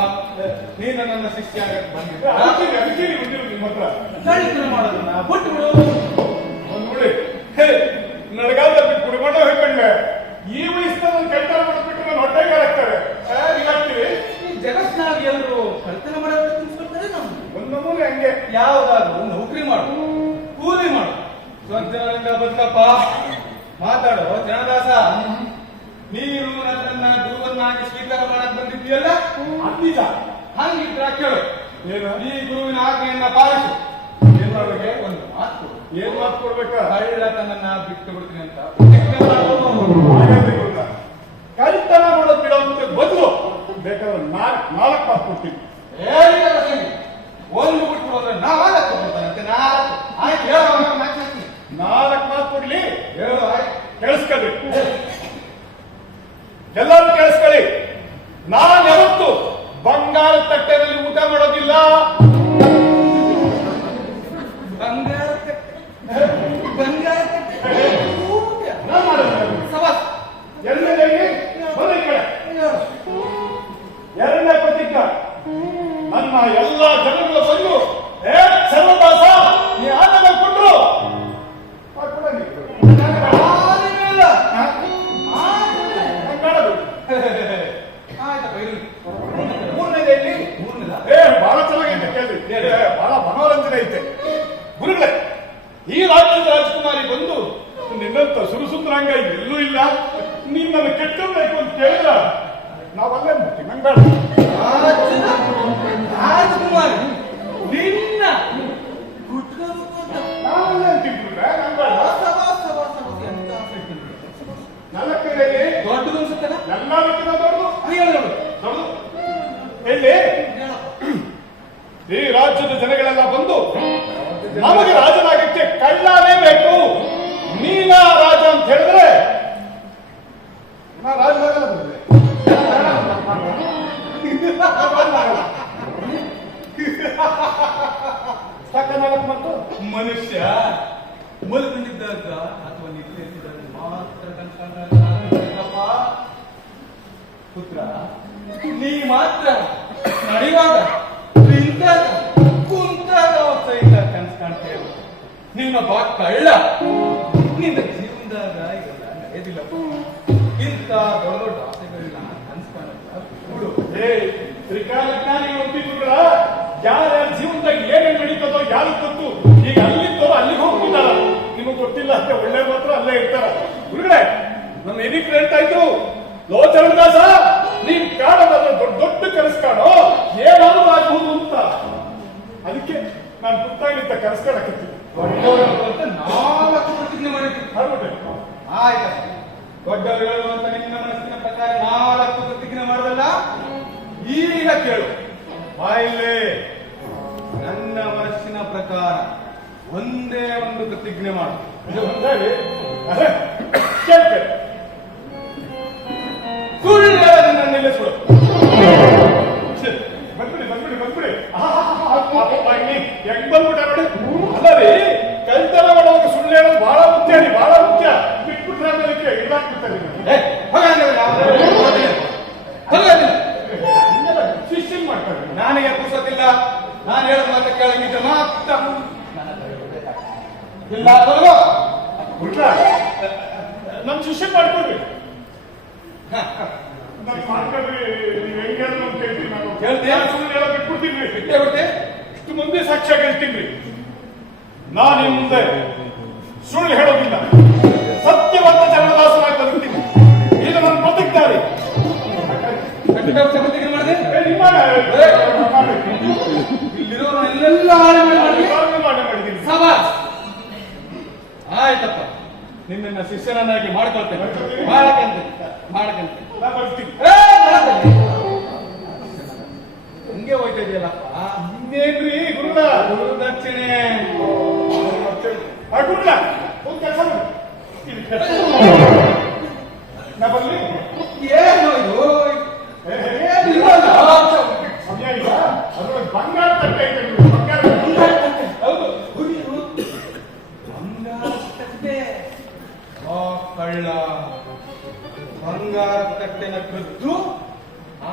ನೀನು ನನ್ನ ಶಿಷ್ಯ ಆಗಕ್ಕೆ ಬಂದಿದ್ದೆ. ಅದಕ್ಕೆ ನಿಮ್ಮ ಹತ್ರ ಕಳಿತನ ಮಾಡೋದನ್ನ ಬಿಟ್ಟು ಬಿಡು. ಒಂದು ನೋಡಿ ನಡಗಾಲ ಕುಡಿಮಣ್ಣ ಹೇಳ್ಕೊಂಡೆ ಈ ವಯಸ್ಸಿನ ಒಂದು ಕೈತಾರ ಮಾಡಿಬಿಟ್ಟು ನಾನು ಹೊಟ್ಟೆಗೆ ಹಾಕ್ತಾರೆ. ಆಗ್ತೀವಿ ಈ ಜಗತ್ನಾಗ ಎಲ್ಲರೂ ಕಳ್ತನ ಮಾಡೋದು ತಿನ್ಸ್ಕೊಳ್ತಾರೆ. ನಾವು ಒಂದು ನಮೂನೆ ಹಂಗೆ ಯಾವ್ದಾದ್ರು ನೌಕರಿ ಮಾಡು, ಕೂಲಿ ಮಾಡು, ಸ್ವಂತ ಬದುಕಪ್ಪ. ಮಾತಾಡೋ ಜನದಾಸ, ನೀನು ನನ್ನನ್ನ ಗುರುವನ್ನಾಗಿ ಸ್ವೀಕಾರ ಮಾಡಕ್ ಬಂದಿದ್ದೀಯಲ್ಲ, ಅತೀತ ಹಂಗಿದ್ರ ಕೇಳು. ಈ ಗುರುವಿನ ಆಜ್ಞೆಯನ್ನ ಪಾಲಿಸು. ಏನ್ ಮಾಡ್ಬೇಕು? ಒಂದು ಮಾತು. ಏನ್ ಮಾತು ಕೊಡ್ಬೇಕ? ಕಳ್ಳ ತನ್ನ ಬಿಟ್ಟು ಬಿಡ್ತೀನಿ ಅಂತ ಕಳ್ತನ ಮಾಡೋದು ಬಿಡೋದಂತೆ ಬದಲು ಬೇಕಾದ್ರೆ ನಾಲ್ಕು ಮಾತು ಕೊಡ್ತೀನಿ. ಒಂದು ಬಿಟ್ಬಿಡೋದ್ರೆ ನಾಲ್ಕು ಕೊಡ್ತಾನಂತೆ. ನಾಲ್ಕು ಆಯ್ತು, ಹೇಳೋ ನಾಲ್ಕು ಮಾತು ಕೊಡ್ಲಿ. ಹೇಳು, ಆಯ್ತು, ಕೇಳಿಸ್ಕೊಳ್ಳಿ, ಎಲ್ಲರೂ ಕೇಳಿಸ್ಕೊಳ್ಳಿ. ನಾನು ಯಾವತ್ತು ಬಂಗಾರ ತಟ್ಟೆಯಲ್ಲಿ ಊಟ ಮಾಡೋದಿಲ್ಲ. ಬಂಗಾರ ಬಂಗಾರ ಎರಡನೇ ಪ್ರತಿಜ್ಞ, ನನ್ನ ಎಲ್ಲ ಜನಗಳ ಬಂದು ಸರ್ವದಾಸ ನೀ ಆನಂದ ಕೊಟ್ಟರು ಬಹಳ ಚೆನ್ನಾಗೈತೆ ಕೇಳಿ, ಬಹಳ ಮನೋರಂಜನೆ ಐತೆ. ಗುರುಗಳೇ, ಈ ರಾಜ್ಯದ ರಾಜಕುಮಾರಿ ಬಂದು ನಿನ್ನಂತ ಸುರುಸುಂದರಾಂಗ ಎಲ್ಲೂ ಇಲ್ಲ, ನಿನ್ನನ್ನು ಕೆಟ್ಟಬೇಕು ಅಂತ ಕೇಳಿದ್ರ ನಾವಲ್ಲೇ ಮಾಡ್ತೀವಿ. ನಂಗೆ ಬೇಡ. ರಾಜಕುಮಾರಿ ನಿನ್ನ ನಮಗೆ ರಾಜನಾಗಕ್ಕೆ ಕಳ್ಳನೇ ಬೇಕು. ನೀನ ರಾಜ ಅಂತ ಹೇಳಿದ್ರೆ ನಾ ರಾಜನಾಗಲ್ಲ ಬಂದ್ರೆ ಸಾಕನಾಗತ್ ಮತ್ತು ಮನುಷ್ಯ ಮಲಗಿದ್ದಾಗ ಅಥವಾ ನಿದ್ರೆಯಿದ್ದಾಗ ಮಾತ್ರ ಕನ್ಸ್ಕೊಂಡಪ್ಪ. ಪುತ್ರ, ನೀ ಮಾತ್ರ ನಡೆಯುವಾಗ ನಿಂತಾಗ ಕುಂತಾಗ ಸಹಿತ ಕನ್ಸ್ಕಾಣ್ತೇವೆ. ನೀನೊಬ್ಬ ಕಳ್ಳ. ನಿನ್ನ ಜೀವನದಾಗ ಇದೆಲ್ಲ ನಡೆಯೋದಿಲ್ಲಪ್ಪ. ಇಂಥ ದೊಡ್ಡ ದೊಡ್ಡ ಆಸೆಗಳನ್ನ ಕನ್ಸ್ಕಾಣಲ್ಲ ಬಿಡು. ತ್ರಿಕಾಲಜ್ಞಾನಿಗೆ ಒಪ್ಪಿಕೊಂಡ್ರ ಯಾರ್ಯಾರ ಜೀವನದಾಗ ಏನೇನ್ ನಡೀತದೋ ಯಾರು ಗೊತ್ತು. ಈಗ ಅಲ್ಲಿದ್ದವರು ಅಲ್ಲಿಗೆ ಹೋಗ್ತಿದ್ದಾರ. ನಿಮಗ್ ಗೊತ್ತಿಲ್ಲ ಅಂತ ಒಳ್ಳೆ ಮಾತ್ರ ಅಲ್ಲೇ ಇರ್ತಾರ. ಗುರುಗಳೇ, ನಮ್ಮ ಎದಿಕ್ ಹೇಳ್ತಾ ಇದ್ರು, ಲೋ ಚರಣದಾಸ, ನೀನ್ ಕಾಣೋದಾದ್ರೆ ದೊಡ್ಡ ದೊಡ್ಡ ಕನಸು ಕಾಣೋ, ಏನಾದ್ರೂ ಆಗಬಹುದು ಅಂತ. ಅದಕ್ಕೆ ನಾನು ಗೊತ್ತಾಗಿದ್ದ ಕನಸು ಕಾಣಕತ್ತೀನಿ. ದೊಡ್ಡವರು ಅಂತ 4 ಪ್ರತಿಜ್ಞೆ ಮಾಡಿದ್ರು. ಮಾಡ್ಬಿಟ್ಟೆ. ಆಯ್ತು, ದೊಡ್ಡವರು ಹೇಳುವಂತ ನಿನ್ನ ಮನಸ್ಸಿನ ಪ್ರಕಾರ 4 ಪ್ರತಿಜ್ಞೆ ಮಾಡೋದಲ್ಲ. ಈಗ ಕೇಳು, ಬಾಯಿಲೆ ನನ್ನ ಮನಸ್ಸಿನ ಪ್ರಕಾರ ಒಂದೇ ಒಂದು ಪ್ರತಿಜ್ಞೆ ಮಾಡು. ಇದು ಒಂದಾಗಿ ಅದೇ ಕೇಳ್ತೇನೆ. ಸುಳ್ಳು ಹೇಳೋದನ್ನ ನಿಲ್ಲಿಸ್ಬಿಡು. ಬಂದ್ಬಿಡಿ ಬಂದ್ಬಿಡಿ ಬಂದ್ಬಿಡಿ. ಹೆಂಗ್ ಬಂದ್ಬಿಟ್ಟ ನೋಡಿ. ಅಲ್ಲರಿ, ಕೈತನ ಮಾಡುವಾಗ ಸುಳ್ಳು ಹೇಳೋದು ಬಹಳ ಮುಖ್ಯ ರೀ, ಬಹಳ ಮುಖ್ಯ. ಬಿಟ್ಬಿಟ್ರೆ ಅದಕ್ಕೆ ಇದಾಗ್ಬಿಡ್ತಾರೆ. ಶಿಷ್ಯನ್ ಮಾಡ್ತಾರೆ. ನನಗೆ ಪುಸ್ತಕಿಲ್ಲ. ನಾನು ಹೇಳೋದು ಮಾತ್ರ ಕೇಳಂಗಿದ್ರೆ ಮಾತ್ರ ಇಲ್ಲ ಬರುವ ಉಲ್ಟ ನಮ್ ಶಿಷ್ಯನ್ ಮಾಡ್ಕೊಡ್ರಿ. ನನ್ ಮಾಡ್ಕೊಡ್ರಿ. ನೀವ್ ಹೆಂಗ್ ಹೇಳೋದು ಅಂತ ಕೇಳ್ತೀನಿ. ನಾನು ಹೇಳ್ತೀಯ? ಸುಳ್ಳು ಹೇಳೋ ಬಿಟ್ಬಿಡ್ತೀನಿ. ಬಿಟ್ಟೆ ಬಿಟ್ಟೆ. ಇಷ್ಟು ಮುಂದೆ ಸಾಕ್ಷಿಯಾಗಿ ಹೇಳ್ತೀನಿ. ನಾನು ಈ ಮುಂದೆ ಸುಳ್ಳು ಹೇಳೋದಿಲ್ಲ. ಸತ್ಯವಂತ ಚರಣದಾಸನಾಗಿ ಬದುಕ್ತೀನಿ. ಇದು ನನ್ನ ಪ್ರತಿಜ್ಞೆ. ಪ್ರತಿಜ್ಞೆ ಮಾಡಿದೆ. ನಿಮ್ಮ ಇಲ್ಲಿರೋರೆಲ್ಲ ಹಾಳು ಮಾಡಿ ಮಾಡಿದ್ದೀನಿ. ಸವಾಸ್. ಆಯ್ತಪ್ಪ, ನಿನ್ನ ಶಿಷ್ಯನನ್ನಾಗಿ ಮಾಡ್ಕೊಳ್ತೇನೆ. ಮಾಡಕಂತೆ ಮಾಡಕಂತೆ ನಾ ಬರ್ತೀನಿ. ಹಂಗೆ ಹೋಯ್ತಾ ಇದೆಯಲ್ಲಪ್ಪ. ಇನ್ನೇನ್ರಿ ಗುರುಗಳ ಗುರುದಕ್ಷಿಣೆ ಗುರುಗಳ ಒಂದು ಕೆಲಸ ಮಾಡಿ. ನಾ ಬರ್ಲಿ. ಏನು ಇದು? ಏನು ಇರೋಲ್ಲ? ಸಮಯ ಇಲ್ಲ. ಅದ್ರೊಳಗೆ ಬಂಗಾರ ತಟ್ಟೆ ಐತೆ ನೋಡಿ. ಬಂಗಾರ ತಟ್ಟೆ. ಹೌದು, ಬಂಗಾರ ತಟ್ಟೆ. ಆ ಕಳ್ಳ ಬಂಗಾರ ತಟ್ಟೆನ ಕದ್ದು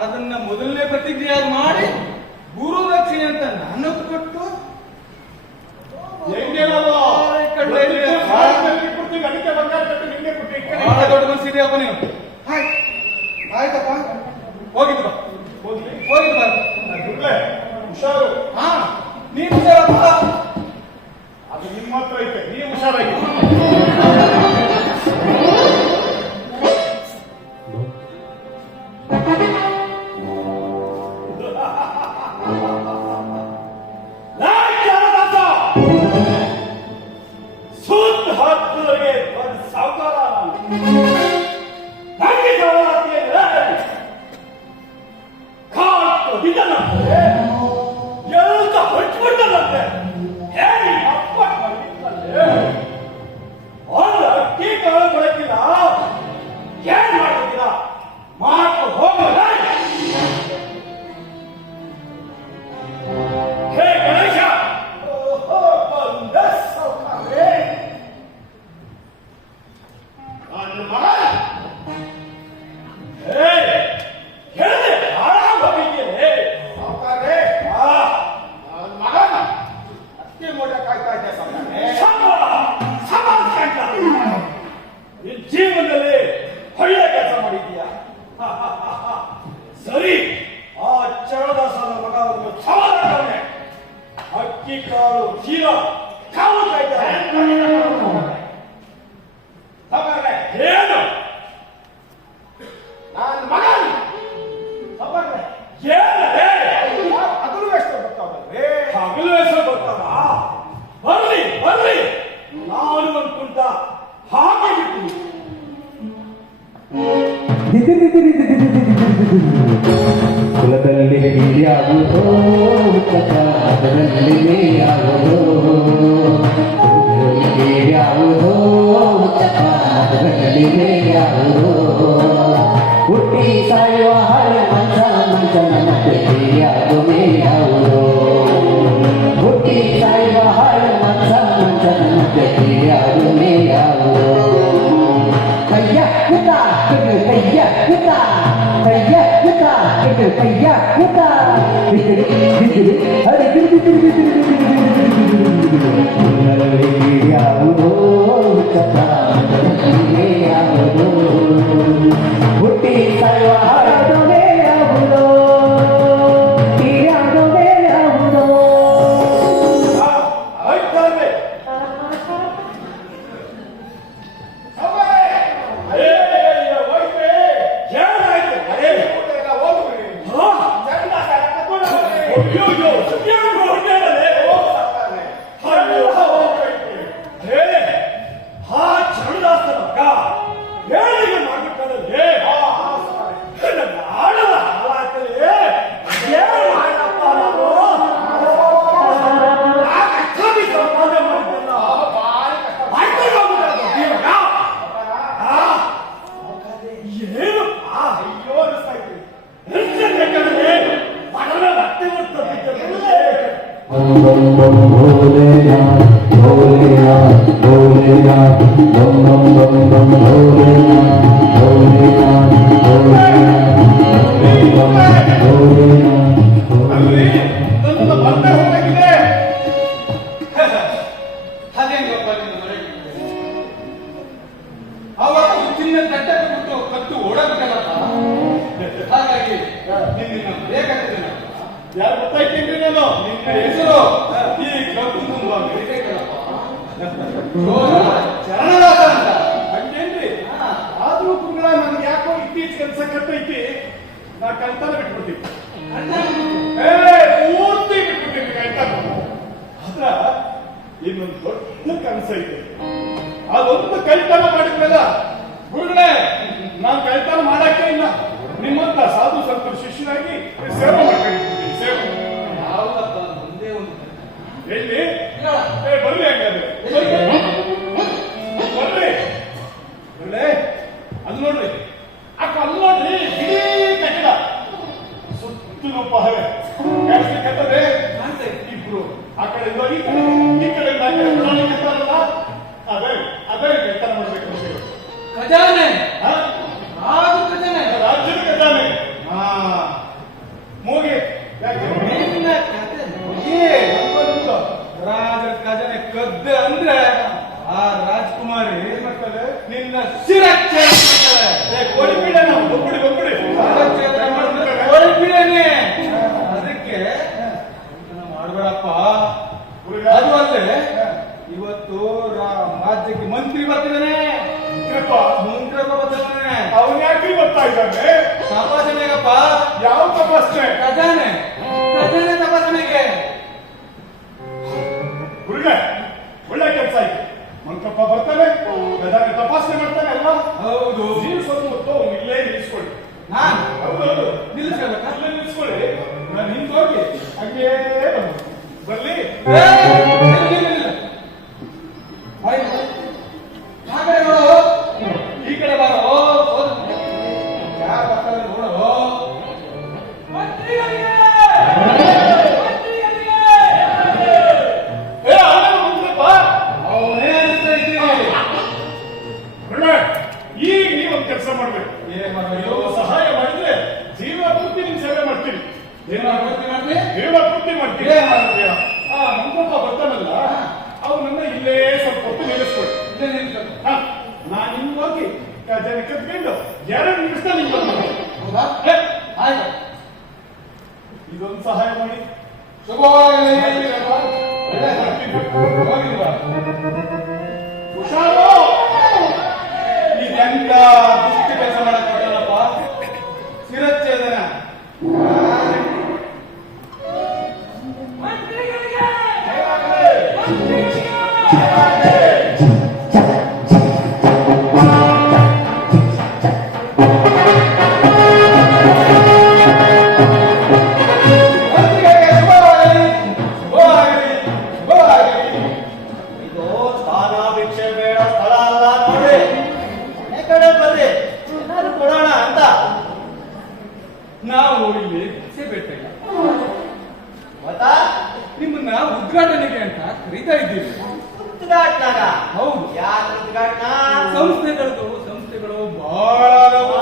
ಅದನ್ನ ಮೊದಲನೇ ಪ್ರತಿಜ್ಞೆಯಾಗಿ ಮಾಡಿ ಗುರು ದಕ್ಷಿಣೆ ಅಂತ ನನಗೆ ಕೊಟ್ಟು ಹೆಂಗೆ ನಾವು ಕೊಡ್ತೀವಿ. ಅದಕ್ಕೆ ಬಂಗಾರ ತಟ್ಟೆ ನಿಮ್ಗೆ ಕೊಟ್ಟು ಈ ಕಡೆ ಬಹಳ ದೊಡ್ಡ ಮನಸ್ಸಿದೆಯಪ್ಪ ನೀನು. ಆಯ್ತಪ್ಪ, ಹೋಗಿದ್ದು ಬಾ. ಹೋಗ್ಲಿ. ಹೋಗಿದ್ದು ಬಾ. ಗುರುಗಳೇ, ಹುಷಾರು. ಹಾ, ನೀನು ಹುಷಾರಪ್ಪ. ಅದು ನಿಮ್ಮ ಹತ್ರ ಐತೆ. ನೀವು ಹುಷಾರಾಗಿ. ಸುತ್ತ ಹತ್ತುವರೆಗೆ ದೊಡ್ಡ ಸಾವುಕಾರ ನನಗೆ ಕಾಟು ಬಿದ್ದನಂತೆ. ಎಲ್ಲ ಹೊಚ್ಚಿಬಿಟ್ಟನಂತೆ. ಹೇಳಿ ಅಪ್ಪ ಮಾಡಿದ್ನಂತೆ. ಒಂದು ಅಕ್ಕಿ ಕಾಳು ಕೊಡಕ್ಕಿಲ್ಲ. ಏನ್ ಮಾಡೋದಿಲ್ಲ ಮಾತು ಹೋಗೋದ. ಹೇ ಗಣೇಶ, ಬಂದ ಸಾವುಕಾರೇ. ನನ್ನ ಮಗ ಹೇಳಿದೆ ಹಾಳಾಗಿ ಹೋಗಿದ್ದೇನೆ ಸಾವುಕಾರೇ. ನನ್ನ ಮಗನ ಅಕ್ಕಿ ಮೂಟ ಕಾಯ್ತಾ ಇದ್ದೆ ಸಾವುಕಾರೇ. ನಿನ್ ಜೀವನದಲ್ಲಿ ಒಳ್ಳೆ ಕೆಲಸ ಮಾಡಿದ್ದೀಯಾ. ಸರಿ, ಆ ಚರಣದಾಸನ ಮಗ ಒಂದು ಸವಾಲನೆ. ಅಕ್ಕಿ ಕಾಳು ಚೀಲ ಕಾವು ಕಾಯ್ತಾರೆ. ಏನು ನನ್ನ ಮಗ ಹಗಲು ವೇಷ ಬರ್ತಾವಲ್ವೇ? ಹಗಲು ವೇಷ ಬರ್ತಾವ. ಬರ್ಲಿ ಬರ್ಲಿ, ನಾನು ಅನ್ಕೊಂಡ ಹಾಗೆ ಬಿಟ್ಟು ಕುಲದಲ್ಲಿ ಯಾವುದು ಅದರಲ್ಲಿ ಯಾವುದು ರಾಜ್ಯಕ್ಕೆ ಅರುಮೆ ಯಾವುದೋ ಕಯ್ಯ ಕುತ ಕಯ್ಯ ಕುತ ಕಯ್ಯ ಕುತ ಕಯ್ಯ ಕುತ ಅರೆ ಯಾವುದೋ ಕಥಾ ಯಾವುದೋ ಹುಟ್ಟಿ ಸಾಯುವ ಹಾಡೋದೇ ಯಾವುದೋ ಯಾವುದೇ ಯಾವುದೋ ಆಯ್ತಾನೆ ಅದೇಂಗಪ್ಪ ನಿನ್ನ ಮನೆ ಅವತ್ತು ಚಿನ್ನ ತಟ್ಟಕ್ಕೆ ಬಿಟ್ಟು ಕತ್ತು ಓಡಬಿಟ್ಟಲ್ಲಪ್ಪ ಹಾಗಾಗಿ ನಿನ್ನ ಬೇಕಾಗ್ತದೆ ಯಾರು ಗೊತ್ತಾಯ್ತೇನ್ರಿ ನಾನು ನಿನ್ನ ಹೆಸರು ಈ ಕಬ್ಬು ತುಂಬ ಚರಣದಾಸ ಅಂತ ಹಂಗೇನ್ರಿ ಆದ್ರೂ ಗುರುಗಳ ನನ್ಗೆ ಯಾಕೋ ಇತ್ತೀಚೆಗೆ ಅನ್ಸಕತ್ತೈತಿ ನಾ ಕಲ್ತಾನ ಬಿಟ್ಬಿಡ್ತೀನಿ ಪೂರ್ತಿ ಬಿಟ್ಬಿಡ್ತೀನಿ ಕಲ್ತಾನ ಆದ್ರ ಇನ್ನೊಂದು ದೊಡ್ಡ ಕನಸೈತೆ ಅದೊಂದು ಕಲ್ತಾನ ಮಾಡಿದ್ಮೇಲೆ ಗುರುಗಳೇ ನಾನ್ ಕಲ್ತಾನ ಮಾಡಕ್ಕೆ ಇಲ್ಲ ನಿಮ್ಮಂತ ಸಾಧು ಸಂತರ ಶಿಷ್ಯನಾಗಿ ಸೇವೆ ಮಾಡ್ಕೊಂಡಿದ್ದೀನಿ ಸೇವೆ ಯಾವುದಪ್ಪ ಒಂದೇ ಒಂದು ಎಲ್ಲಿ ಬರ್ಲಿ ಹಂಗಾದ್ರೆ ಬರ್ರಿ ಬರ್ಲಿ ಅದು ನೋಡ್ರಿ ಅಕ್ಕ ಅಲ್ಲಿ ನೋಡ್ರಿ ಇಡೀ ಕಟ್ಟಡ ಸುತ್ತಲೂ ಪಹರೆ ಕಟ್ಟದೆ ಇಬ್ರು ಆ ಕಡೆಯಿಂದ ಈ ಕಡೆಯಿಂದ ಆ ಕಡೆ ಬಿಡೋಣ ಕಟ್ಟಾರಲ್ಲ ಅದೇ ಅದೇ ಕೆತ್ತನ ಮಾಡ್ಬೇಕು ಅಂತ ಖಜಾನೆ ಹಾ? ಅದು ಖಜಾನೆ ರಾಜ್ಯದ ಖಜಾನೆ ಮೂಗಿ ಯಾಕೆ ನಿನ್ನ ಕತೆ ನೋಡಿ. ರಾಜರ ಖಜಾನೆ ಕದ್ದೆ ಅಂದ್ರೆ ಆ ರಾಜ್ಕುಮಾರಿ ಏನ್ ಮಾಡ್ತಾರೆ ನಿನ್ನ ಶಿರಚ್ಛೇದನ ಮಾಡ್ತಾಳೆ. ಕೋಳಿ ಪೀಡೆ ನಾವು ಒಬ್ಬಡಿ ಒಬ್ಬಡಿ ಶಿರಚ್ಛೇದನ ಮಾಡಿದ್ರೆ ಹೊರಬಿಡೇನೆ. ಅದಕ್ಕೆ ಮಾಡಬೇಡಪ್ಪ. ಅದು ಅಲ್ಲದೆ ಇವತ್ತು ರಾಜ್ಯಕ್ಕೆ ಮಂತ್ರಿ ಬರ್ತಿದ್ದಾನೆ, ಮಂತ್ರಿ ಬರ್ತಿದ್ದಾನೆ. ಅವನ್ ಯಾಕೆ ಬರ್ತಾ ಇದ್ದಾನೆ? ತಪಾಸಣೆಗಪ್ಪ. ಯಾವ ತಪಾಸಣೆ? ಖಜಾನೆ ಖಜಾನೆ ತಪಾಸಣೆಗೆ. ಗುರುಗಳೇ ಒಳ್ಳೆ ಕೆಲಸ ಆಯ್ತು. ಮಂಕಪ್ಪ ಬರ್ತಾನೆ, ಖಜಾನೆ ತಪಾಸಣೆ ಮಾಡ್ತಾನೆ ಅಲ್ವಾ? ಹೌದು. ನೀವು ಸ್ವಲ್ಪ ಹೊತ್ತು ಅವ್ನು ಇಲ್ಲೇ ನಿಲ್ಲಿಸ್ಕೊಳ್ಳಿ. ನಾನ್ ಹೌದೌದು, ನಿಲ್ಲಿಸ್ಕೊಳ್ಬೇಕಾ? ಅಲ್ಲೇ ನಿಲ್ಲಿಸ್ಕೊಳ್ಳಿ. ನಾನು ಹಿಂದೋಗಿ ಹಂಗೇ ಬರ್ಲಿ. ಆ ಕಡೆ ನೋಡು, ಈ ಕಡೆ ಬಾರೋ. ಯಾರು ಬರ್ತಾರೆ ನೋಡು. ಆಮೇಲೆ ಮುಂದಪ್ಪ ಅವನೇ ಅಂತ ಇದ್ದೀನಿ. ಗುರುಗಳೇ, ಈಗ ನೀವೊಂದು ಕೆಲಸ ಮಾಡ್ಬೇಕು. ಏನ್ ಮಾಡ್ಬೇಕು? ನೀವು ಸಹಾಯ ಮಾಡಿದ್ರೆ ಜೀವ ಪೂರ್ತಿ ನಿಮ್ ಸೇವೆ ಮಾಡ್ತೀನಿ. ಏನ್ ಮಾಡ್ಬೇಕು? ಜೀವ ಪೂರ್ತಿ ಮಾಡ್ತೀನಿ. ಏನ್ ಮಾಡ್ತೀಯ? ಮಂಕಪ್ಪ ಬರ್ತಾನಲ್ಲ, ಅವನನ್ನ ಇಲ್ಲೇ ಸ್ವಲ್ಪ ಹೊತ್ತು ನಿಲ್ಲಿಸ್ಕೊಡಿ. ಇಲ್ಲೇ ನಿಂತ್ಕೊಳ್ಳಿ. ನಾನು ಹಿಂಗ್ ಹೋಗಿ ಖಜಾನೆ ಕತ್ಕೊಂಡು 2 ನಿಮಿಷದಲ್ಲಿ ಹಿಂಗ್ ಬರ್ತೀನಿ. ಹೌದಾ? ಆಯ್ತು. ಇದೊಂದು ಸಹಾಯ ಮಾಡಿ. ಶುಭವಾಗಲಿ. ಒಳ್ಳೆ ಮಾಡ್ತೀನಿ. ಹೋಗಿಲ್ವಾ? ಹುಷಾರು. ಇದೆಂತ ದುಷ್ಟ ಕೆಲಸ ಮಾಡಕ್ ಕೊಟ್ಟಲ್ಲಪ್ಪ. ಶಿರಚ್ಛೇದನ. ಇದು ಸ್ಥಾನ ಭಿಕ್ಷೆ ಬೇಡ ಸ್ಥಳ ಅಲ್ಲ ನೋಡಿ. ಮನೆ ಕಡೆ ಬರ್ರಿ, ಏನಾದ್ರು ಕೊಡೋಣ ಅಂತ. ನಾವು ಇಲ್ಲಿ ಭಿಕ್ಷೆ ಬೇಟೆಲ್ಲ ಗೊತ್ತಾ? ನಿಮ್ಮನ್ನ ಉದ್ಘಾಟನೆಗೆ ಅಂತ ಕರೀತಾ ಇದ್ದೀವಿ. ಗೊತ್ತು ಉದ್ಘಾಟನಾಗ ಹೌದು. ಯಾಕೆ ಉದ್ಘಾಟನಾ? ಸಂಸ್ಥೆಗಳು ಬಹಳ ಅದಾವು.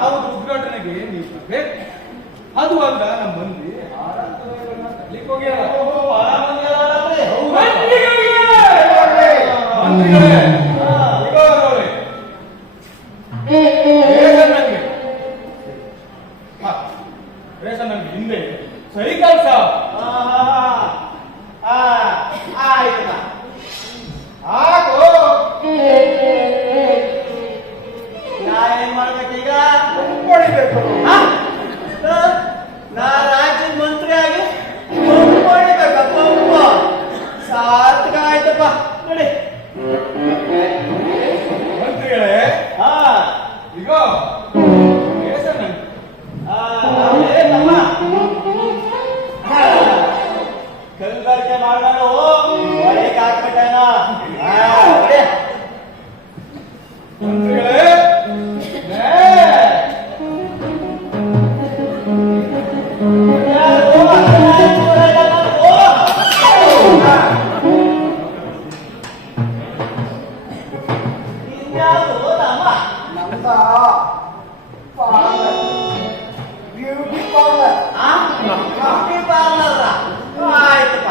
ಹೌದು, ಉದ್ಘಾಟನೆಗೆ ನೀವು ಬರ್ಬೇಕು. ಅದು ಅಲ್ಲ, ನಮ್ಮ ಮಂದಿ ಆರಾಧನೆಗಳನ್ನ ತರ್ಲಿಕ್ಕೆ ಹೋಗ್ಯಾರ. ಹೌದು. ಮಂತ್ರಿಗಳೇ, ಇವಾಗವ್ರೆ. ರೇಷನ್ ಅಂಗಡಿ ಹಿಂದೆ ಸೈಕಲ್ ಸಾಬ್. ಆಯ್ತಪ್ಪ. ಆಗೋ. ನಾ ಏನ್ ಮಾಡ್ಬೇಕೀಗ? ಹೊಡಿಬೇಕು. ನಾ ರಾಜ್ಯದ ಮಂತ್ರಿ ಆಗಿ ಹೊಡಿಬೇಕಪ್ಪ. ಸಾರ್ಥಕ ಆಯ್ತಪ್ಪ. ನೋಡಿ ಮಂತ್ರಿಗಳೇ, ಹಾ ಈಗ ರೇಷನ್ ಅಂಗಡಿ ಕಲ್ಗಾರಿಕೆ ಮಾಡಾಡು ಒಳಗೆ ಹಾಕ್ಬಿಟ್ಟಾನ. ಮಂತ್ರಿಗಳೇ, ಆಯ್ತಪ್ಪ.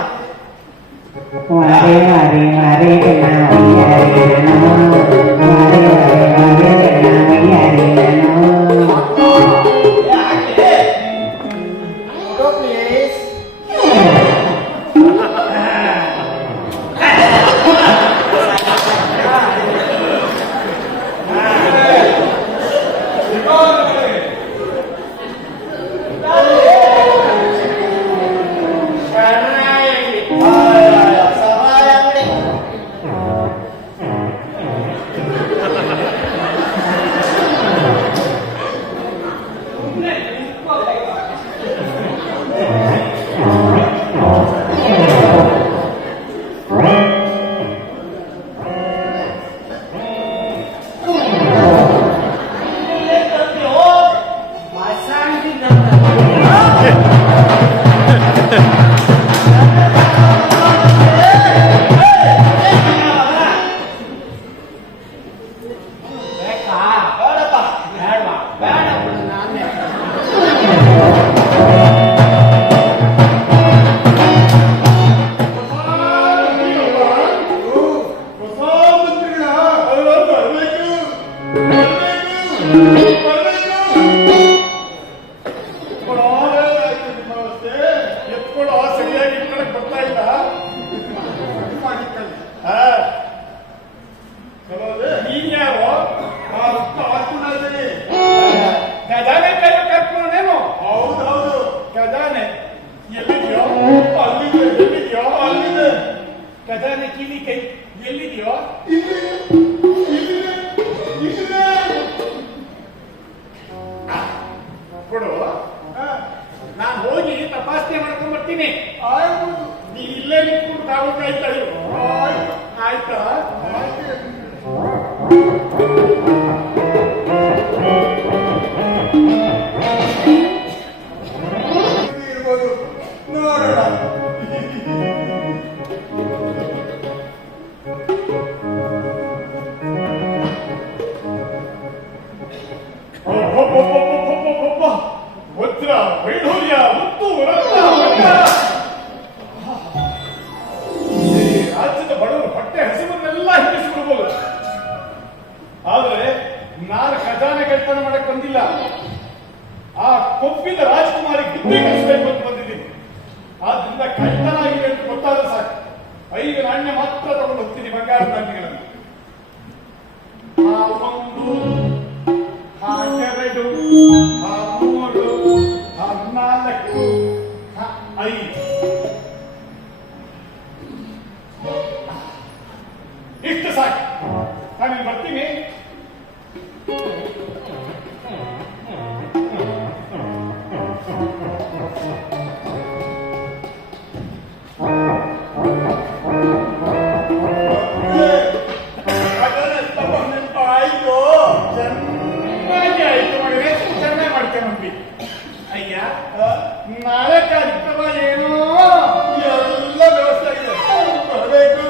ವಾರೆ ವಾರೆ ವಾರೆ ಗಣಾರಿ ಯಾರಿ ಗಣೋ ವಾರೆ ವಾರೆ ವಾರೆ ಗಣಾರಿ ಯಾರಿ ಗಣೋ ಯಾಕೆ? Photo please. ಸಹಾಯ ಅಂಗಡಿ. ಎತ್ಕೊಳ್ಳೋ ಸರಿಯಾಗಿ ಇಟ್ಕೊಳಕ್ ಬರ್ತಾ ಇಲ್ಲ. ನೀನ್ ಯಾರು? ಖಜಾನೆ ಕರ್ಕೊಂಡೇನು? ಹೌದೌದು, ಖಜಾನೆ ಎಲ್ಲಿದ್ಯೋ ಅಲ್ಲಿದೆ. ಎಲ್ಲಿದ್ಯೋ ಅಲ್ಲಿದೆ. ಖಜಾನೆ ಕಿಲಿ ಕೈ ಎಲ್ಲಿದ್ಯೋ? ಕೊಡು, ನಾನು ಹೋಗಿ ತಪಾಸಣೆ ಮಾಡ್ಕೊಂಡ್ ಬರ್ತೀನಿ. ನೀ ಇಲ್ಲೇ ನಿಂತ್ಕೊಂಡು ಕಾವು ಕಾಯ್ತಾ ಇರು. ಆಯ್ತಾ? ವಜ್ರ ವೈಢೂರ್ಯ ಮುತ್ತು ರತ್ನ ಈ ರಾಜ್ಯದ ಬಡವರು ಹೊಟ್ಟೆ ಹಸಿವನ್ನೆಲ್ಲ ಹಿಡಿಸಿಬಿಡ್ಬೋದು. ಆದ್ರೆ ನಾನು ಖಜಾನೆ ಕಳ್ತನ ಮಾಡಕ್ ಬಂದಿಲ್ಲ. ಆ ಕೊಬ್ಬಿದ ರಾಜಕುಮಾರಿ ಬುದ್ಧಿ ಕಲಿಸ್ಬೇಕು ಅಂತ ಬಂದಿದ್ದೀನಿ. ಆದ್ರಿಂದ ಕಳ್ತನ ಆಗಿದೆ ಅಂತ ಗೊತ್ತಾದ್ರೆ ಸಾಕು, 5 ನಾಣ್ಯ ಮಾತ್ರ ತಗೊಂಡು ಹೋಗ್ತೀನಿ, ಬಂಗಾರದ ನಾಣ್ಯಗಳನ್ನು. ಆ 1, ಆ 2, ಆ 3, ಆ 4, ಆ 5 ಇಷ್ಟು ಸಾಕು. ನಾನು ಬರ್ತೀನಿ. ಆಯ್ತು, ಚೆನ್ನಾಗಿ ಆಯ್ತು ಮಾಡಿದ್ರೆ ಚೆನ್ನಾಗಿ ಮಾಡ್ಕೊಂಡ್ಬಂದ್ವಿ. ಅಯ್ಯ, ನಾಳೆ ಕಾರ್ಯಕ್ರಮ ಏನೋ ಎಲ್ಲ ವ್ಯವಸ್ಥೆ ಆಗಿದೆ. ಬರಬೇಕು.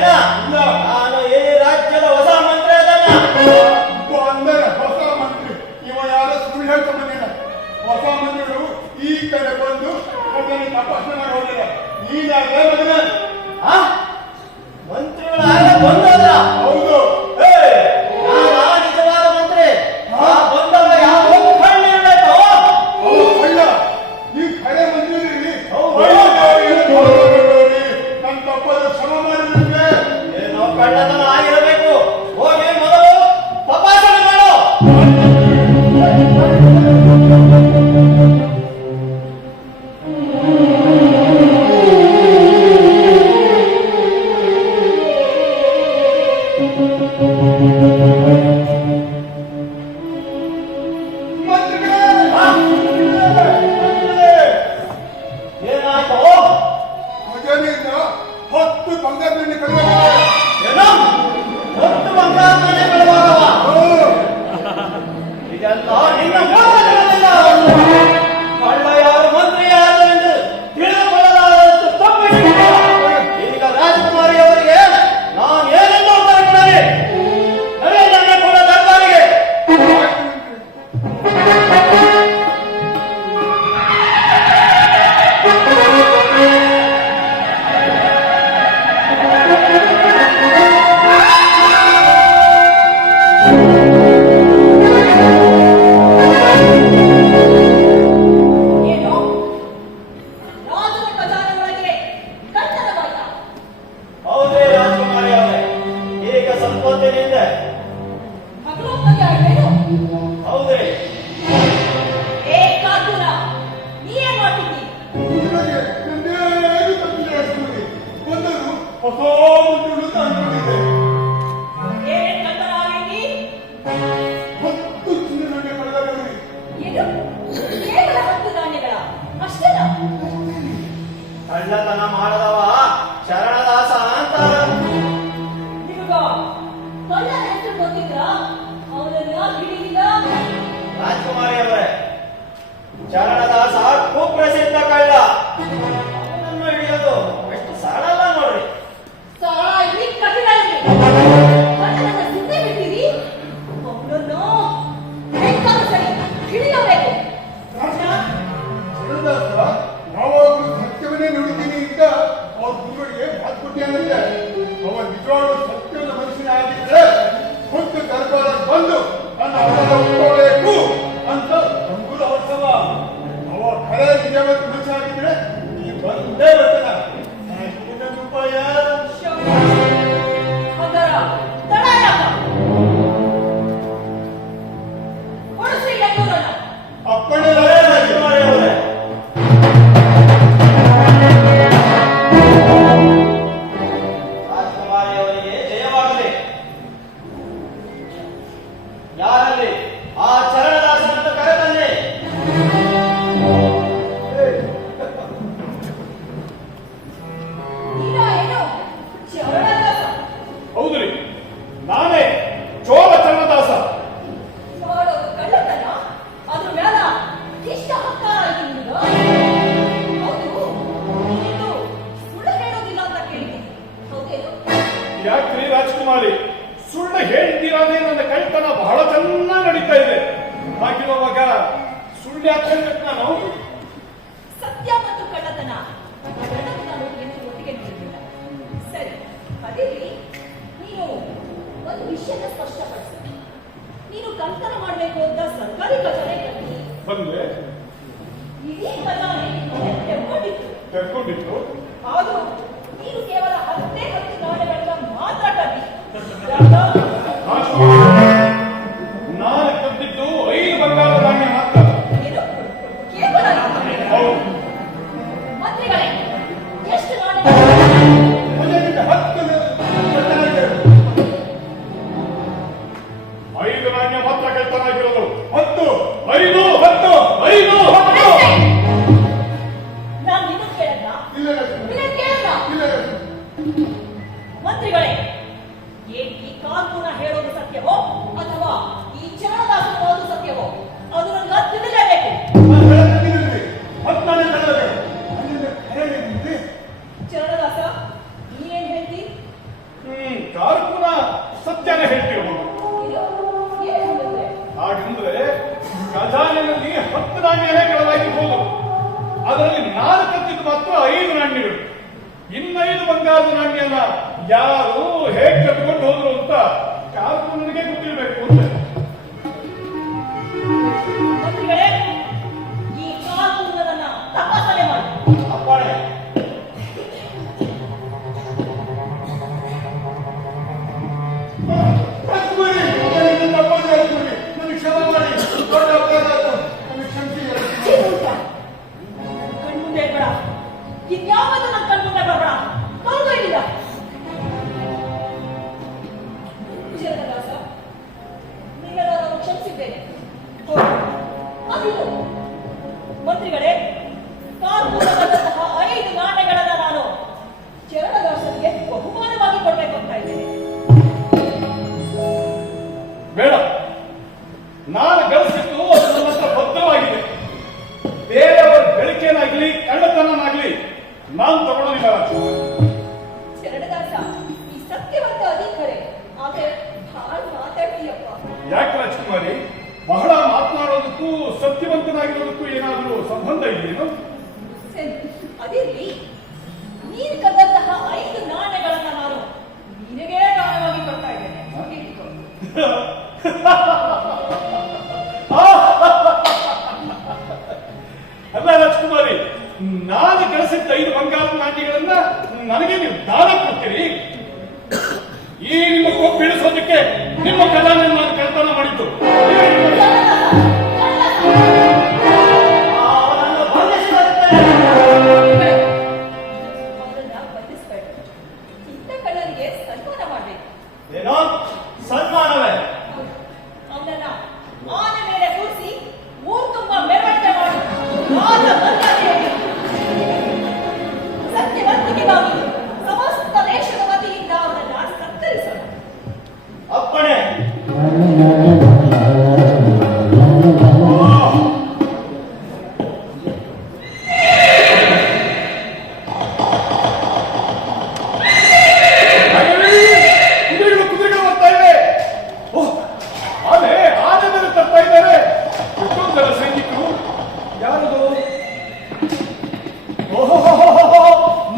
ಏನ ಇಲ್ಲ. ನಾನು ಈ ರಾಜ್ಯದ ಹೊಸ ಮಂತ್ರಿ ಅದನ್ನ ಅಂದರೆ ಹೊಸ ಮಂತ್ರಿ ಇವ ಯಾರೋ ಸುಳ್ಳು ಹೇಳ್ತಾ ಬಂದಿಲ್ಲ. ಹೊಸ ಮಂತ್ರಿಗಳು ಈ ಕಡೆ ಬಂದು ಅದನ್ನು ತಪಾಸಣೆ ಮಾಡಿ ಹೋಗಿಲ್ಲ. ನೀನಾಗಲೇ ಮಗನ. ಆ? ಮಂತ್ರಿಗಳಾಗ ಬಂದದ ಹೌದು. ನಾನಾ ನಿಜವಾದ ಮಂತ್ರಿ ಆ ಬಂದವ ಯಾವ ಕಣ್ಣಿರ್ಬೇಕು ಅವ್ರು ಒಳ್ಳೆ ಈ ಕಡೆ ಮಂತ್ರಿ ಹೌದು. ನನ್ನ ತಪ್ಪದ ಶ್ರಮ ಮಾಡಿದ್ರೆ ಏನೋ ಕಳ್ಳತನ ಆಗಿರಬೇಕು. ಹೋಗಿ ಮೊದಲು ತಪಾಸಣೆ ಮಾಡು. ಏನಾಯ್ತು? ಭಜನೆಯಿಂದ 10 ಬಂಗಾರದಲ್ಲಿ ಕಡಿಮೆ ಏನೋ ಹೊತ್ತು ಬಂಗಾರ ನಾಣ್ಯ ಬೆಳಗಾಗವ. ಇದೆಲ್ಲ ನಿನ್ನ ಮೋಸಗಳಿಂದ. ಕಳ್ಳ ಯಾರು ಮಂತ್ರಿ ಯಾರು ಎಂದು ತಿಳಿದುಕೊಳ್ಳಲಾರದಷ್ಟು ತಪ್ಪಿಸಿದ. ಈಗ ರಾಜಕುಮಾರಿ ಅವರಿಗೆ ನಾನು ಏನೆಂದು ಉತ್ತರ ಕೊಡಲಿ? ನರೇಂದ್ರ ಕೂಡ ದರ್ಬಾರಿಗೆ. ಏನು ರಾಜನ ಖಜಾನೆ ಒಳಗೆ ಕಳ್ಳತನವಾಯ್ತಾ? ಹೌದೇ ರಾಜಕುಮಾರಿ ಅವರೇ, ಈಗ ಸ್ವಲ್ಪ ಹೊತ್ತಿನಿಂದ ಹಗಲೊತ್ತಲ್ಲಿ ಆಯ್ತೇನು? ಹೌದೇ ಏ ಕಾತುರ, ನೀ ಏನ್ ಮಾಡ್ತಿದ್ದಿ? ನಿಮಗೆ ನಂದೇನು ತಪ್ಪಿಲ್ಲ ರಾಜಕುಮಾರಿ. ಬಂದರು ಹೊಸ ಮಂತ್ರಿಗಳು ತಂದುಕೊಂಡಿದ್ದೆ. ಏನ್ ಕಳ್ಳತನ ಆಗೈತಿ? 10 ಚಿನ್ನದಂಡೆ ಪಡೆದವರು ಏನು ಕೇವಲ 10 ಧಾನ್ಯಗಳ ಅಷ್ಟೇನಾ? ಕಳ್ಳತನ ಮಾಡದವ ಶರಣದಾಸ ಅಂತಾರ. ನಿಮಗ ಕಳ್ಳನ ಹೆಸರು ಗೊತ್ತಿದ್ರಾ? ಅವನನ್ನ ಹಿಡಿದಿಲ್ಲ? ರಾಜಕುಮಾರಿ ಅವರೇ, ಶರಣದಾಸ ಕುಪ್ರಸಿದ್ಧ ಕಳ್ಳ. ಅವನನ್ನು ಹಿಡಿಯೋದು ಎಷ್ಟು ಸರಳ ಅಲ್ಲ ನೋಡ್ರಿ. ಸರಳ ಇರ್ಲಿ, ಕಠಿಣ ಇರ್ಲಿ, ಕಳ್ಳನನ್ನ ಸುಮ್ಮನೆ ಬಿಟ್ಟಿರಿ? ಅವನನ್ನು ಬೇಕಾದ ಸರಿ ಹಿಡಿಯಬೇಕು. ಶರಣದಾಸ ಯಾವಾಗಲೂ ಸತ್ಯವನ್ನೇ ನುಡಿತೀನಿ ಅಂತ ಅವ್ರ ಗುರುಗಳಿಗೆ ಮಾತು ಕೊಟ್ಟಿಯಾನಂತೆ. ಅವ ನಿಜವಾದ ಸತ್ಯದ ಮನುಷ್ಯನ ಆಗಿದ್ರೆ ಖುದ್ದು ದರ್ಬಾರಕ್ಕೆ ಬಂದು ನನ್ನ ಅವರ ಉಟ್ಕೋಬೇಕು ಅಂತ ಅಂಗುಲ ಹೊರಸವ. ಅವ ಖರೆ ನಿಜವಾದ ಮನುಷ್ಯ ಆಗಿದ್ರೆ ಈ ಬಂದೇ ಬರ್ತಾನ. ಇದನ್ನ ಉಪಾಯ ಅದರ ತಡ ಯಾಕ? ಹೊರಸಿ ಎನ್ನುವುದನ್ನ ಅಪ್ಪಣೆ ರಾಜಕುಮಾರಿ ಅವರೇ, ರಾಜಕುಮಾರಿ ಅವರಿಗೆ ಜಯವಾಗಲಿ. ಯಾರಲ್ಲಿ ಆ ಚರಣದಾಸ ಅಂತ ಕರೆತನ್ನಿ. ನೀನ ಏನು ಚರಣದಾಸ? ಹೌದ್ರಿ, ನಾನೇ ಚೋಳ ಚರಣದಾಸ. ಮಾಡೋದು ಕಳ್ಳತನ, ಅದ್ರ ಮ್ಯಾಲ ಇಷ್ಟ ಹಕ್ಕಾರ ಆಯ್ತು ನಿಮ್ಗ? ಹೌದು, ನೀನು ಸುಳ್ಳು ಹೇಳೋದಿಲ್ಲ ಅಂತ ಕೇಳಿದ್ದೀನಿ, ಹೌದೇನು? ಯಾಕ್ರಿ ರಾಜಕುಮಾರಿ, ಸುಳ್ಳು ಹೇಳಿದ್ದೀರಾನೇ ನನ್ನ ಕಳ್ತನ ಬಹಳ ಚೆನ್ನಾಗಿ ನಡೀತಾ ಇದೆ. ಹಾಗಿರುವಾಗ ಸುಳ್ಳು ಯಾಕೆ ಹೇಳ್ಬೇಕು ನಾನು? ಸತ್ಯ ಮತ್ತು ಕಳ್ಳತನ ಎರಡನ್ನೂ ನಾನು ಎಂದು ಒಟ್ಟಿಗೆ ನೋಡಿಲ್ಲ. ಸರಿ, ಅದಿರಲಿ, ನೀನು ಒಂದು ವಿಷಯನ ಸ್ಪಷ್ಟಪಡಿಸು. ನೀನು ಕಳ್ಳತನ ಮಾಡಬೇಕು ಅಂತ ಸರ್ಕಾರಿ ಖಜಾನೆ ಕಟ್ಟಿ ಬಂದೆ ಇಡೀ ಖಜಾನೆ ತೆಕ್ಕೊಂಡಿತ್ತು. ತೆರ್ಕೊಂಡಿತ್ತು. ಆದರೂ ನೀನು ಕೇವಲ 10 ನಾಣ್ಯಗಳನ್ನ ಮಾತ್ರ ಕಟ್ಟಿ ನಾನು ಕದ್ದಿದ್ದು 5 ಬಂಗಾರದ ನಾಣ್ಯ ಮಾತ್ರ. ಏನು ಕೇವಲ ಹೌದು. ಮಂತ್ರಿಗಳೇ, ಎಷ್ಟು ನಾಣ್ಯ? ಭಜನೆಯಿಂದ 10 5 ನಾಣ್ಯ ಮಾತ್ರ ಕಳ್ತನ ಆಗಿರೋದು. 10 5 10 5 10. ನಾನು ನಿನ್ನ ಕೇಳಲ್ಲ, ಇಲ್ಲ ನಿನ್ನ ಕೇಳಲ್ಲ. ಇಲ್ಲ ಸತ್ಯನೇ ಹೇಳ್ತಿರ್ಬೋದು. ಹಾಗೆಂದ್ರೆ ಖಜಾನೆಯಲ್ಲಿ 10 ನಾಣ್ಯನೇ ಕಳೆದಾಗಿರ್ಬೋದು. ಅದರಲ್ಲಿ 4 ಕತ್ತಿದ್ದು ಮಾತ್ರ 5 ನಾಣ್ಯಗಳು. ಇನ್ನ 5 ಬಂಗಾರದ ನಾಣ್ಯನ ಯಾರು ಹೇಗೆ ಕಟ್ಕೊಂಡು ಹೋದ್ರು ಅಂತ ಕಾರ್ಪೊರೇಟ್ಗೆ ಗೊತ್ತಿರಬೇಕು ಅಂತ. ಮಂತ್ರಿಗಳೇ, ಈ ಕಾನೂನನ್ನ ತಪಾಸಣೆ ಮಾಡಿ. ಅಪ್ಪಣೆ. ಕಣ್ಮುಂದೆ ಬೇಡ, ಇದ್ಯಾವುದು ನನ್ನ ಕಣ್ಮುಂದೆ ಬರಬೇಡ. ತೊಲಗು ಇಲ್ಲ ಜಗದಾಸ, ನೀವೆಲ್ಲ ನಾನು ಕ್ಷಮಿಸಿದ್ದೇನೆ. ಅದಿದು ಮಂತ್ರಿಗಳೇ, ಕಾರ್ಪೂರವಾದಂತಹ 5 ನಾಣ್ಯಗಳನ್ನ ನಾನು ಚರಣದಾಸನಿಗೆ ಬಹುಮಾನವಾಗಿ ಕೊಡ್ಬೇಕು ಅಂತ ಇದ್ದೇನೆ. ಬೇಡ, ನಾನು ಗಳಿಸಿದ್ದು ಅದು ನನ್ನ ಹತ್ರ ಭದ್ರವಾಗಿದೆ. ಬೇರೆಯವರ ಗಳಿಕೆನಾಗ್ಲಿ ಕಳ್ಳತನನಾಗ್ಲಿ ನಾನು ತಗೊಳ್ಳೋದಿಲ್ಲ ರಾಜ್ಕುಮಾರಿ. ಚರಣದಾಸ, ಈ ಸತ್ಯವಂತ ಅಧಿಕಾರಿ ಆದ್ರೆ ಬಹಳ ಮಾತಾಡ್ತೀಯಪ್ಪ. ಯಾಕೆ ರಾಜ್ಕುಮಾರಿ, ಬಹಳ ಮಾತನಾಡೋದಕ್ಕೂ ಸತ್ಯವಂತನಾಗಿರೋದಕ್ಕೂ ಏನಾದರೂ ಸಂಬಂಧ ಇದೆಯೇನು? ಸರಿ, ಅದಿರ್ಲಿ. ನೀನು ಕದ್ದಂತಹ 5 ನಾಣ್ಯಗಳನ್ನ ನಾನು ನಿನಗೇ ದಾನವಾಗಿ ಕೊಡ್ತಾ ಇದ್ದೇನೆ. ಹೇಳಿಕೊ. ಅಲ್ಲ ರಾಜ್ಕುಮಾರಿ, ನಾನು ಗಳಿಸಿದ್ದ 5 ಬಂಗಾರದ ನಾಣ್ಯಗಳನ್ನ ನನಗೆ ನೀವು ದಾನ ಕೊಡ್ತೀರಿ? ಈ ನಿಮ್ಮ ಕೊಪ್ಪು ಇಳಿಸೋದಕ್ಕೆ ನಿಮ್ಮ ಖಜಾನೆ ನಾನು ಕಳ್ತನ ಮಾಡಿದ್ದು. ಅವನನ್ನು ಬಂಧಿಸಿರುತ್ತೇನೆ. ಅವರನ್ನ ಬಂಧಿಸ್ಬೇಡ. ಇಂಥ ಕಳ್ಳರಿಗೆ ಸನ್ಮಾನ ಮಾಡ್ಬೇಕು. ಏನೋ ಸನ್ಮಾನವೇ? ಅವನನ್ನ ಆನೆ ಮೇಲೆ ಕೂರಿಸಿ ಊರು ತುಂಬ ಮೆರವಣಿಗೆ ಮಾಡಿ ರಾಜ ಮರ್ಯಾದೆಯಲ್ಲಿ ಸತ್ಯವಂತಿಕೆಗಾಗಿ ಸಮಸ್ತ ದೇಶದ ವತಿಯಿಂದ ಅವನನ್ನ ಸತ್ಕರಿಸೋಣ. ಅಪ್ಪಣೆ. ಕುದುರೆಗಳು ಬರ್ತಾ ಇವೆ. ಆನೆ ಮೇಲೆ ತರ್ತಾ ಇದ್ದಾರೆ. ಎಷ್ಟೊಂದು ಜನ ಸೈನಿಕರು. ಯಾರದು? ಓಹೋ,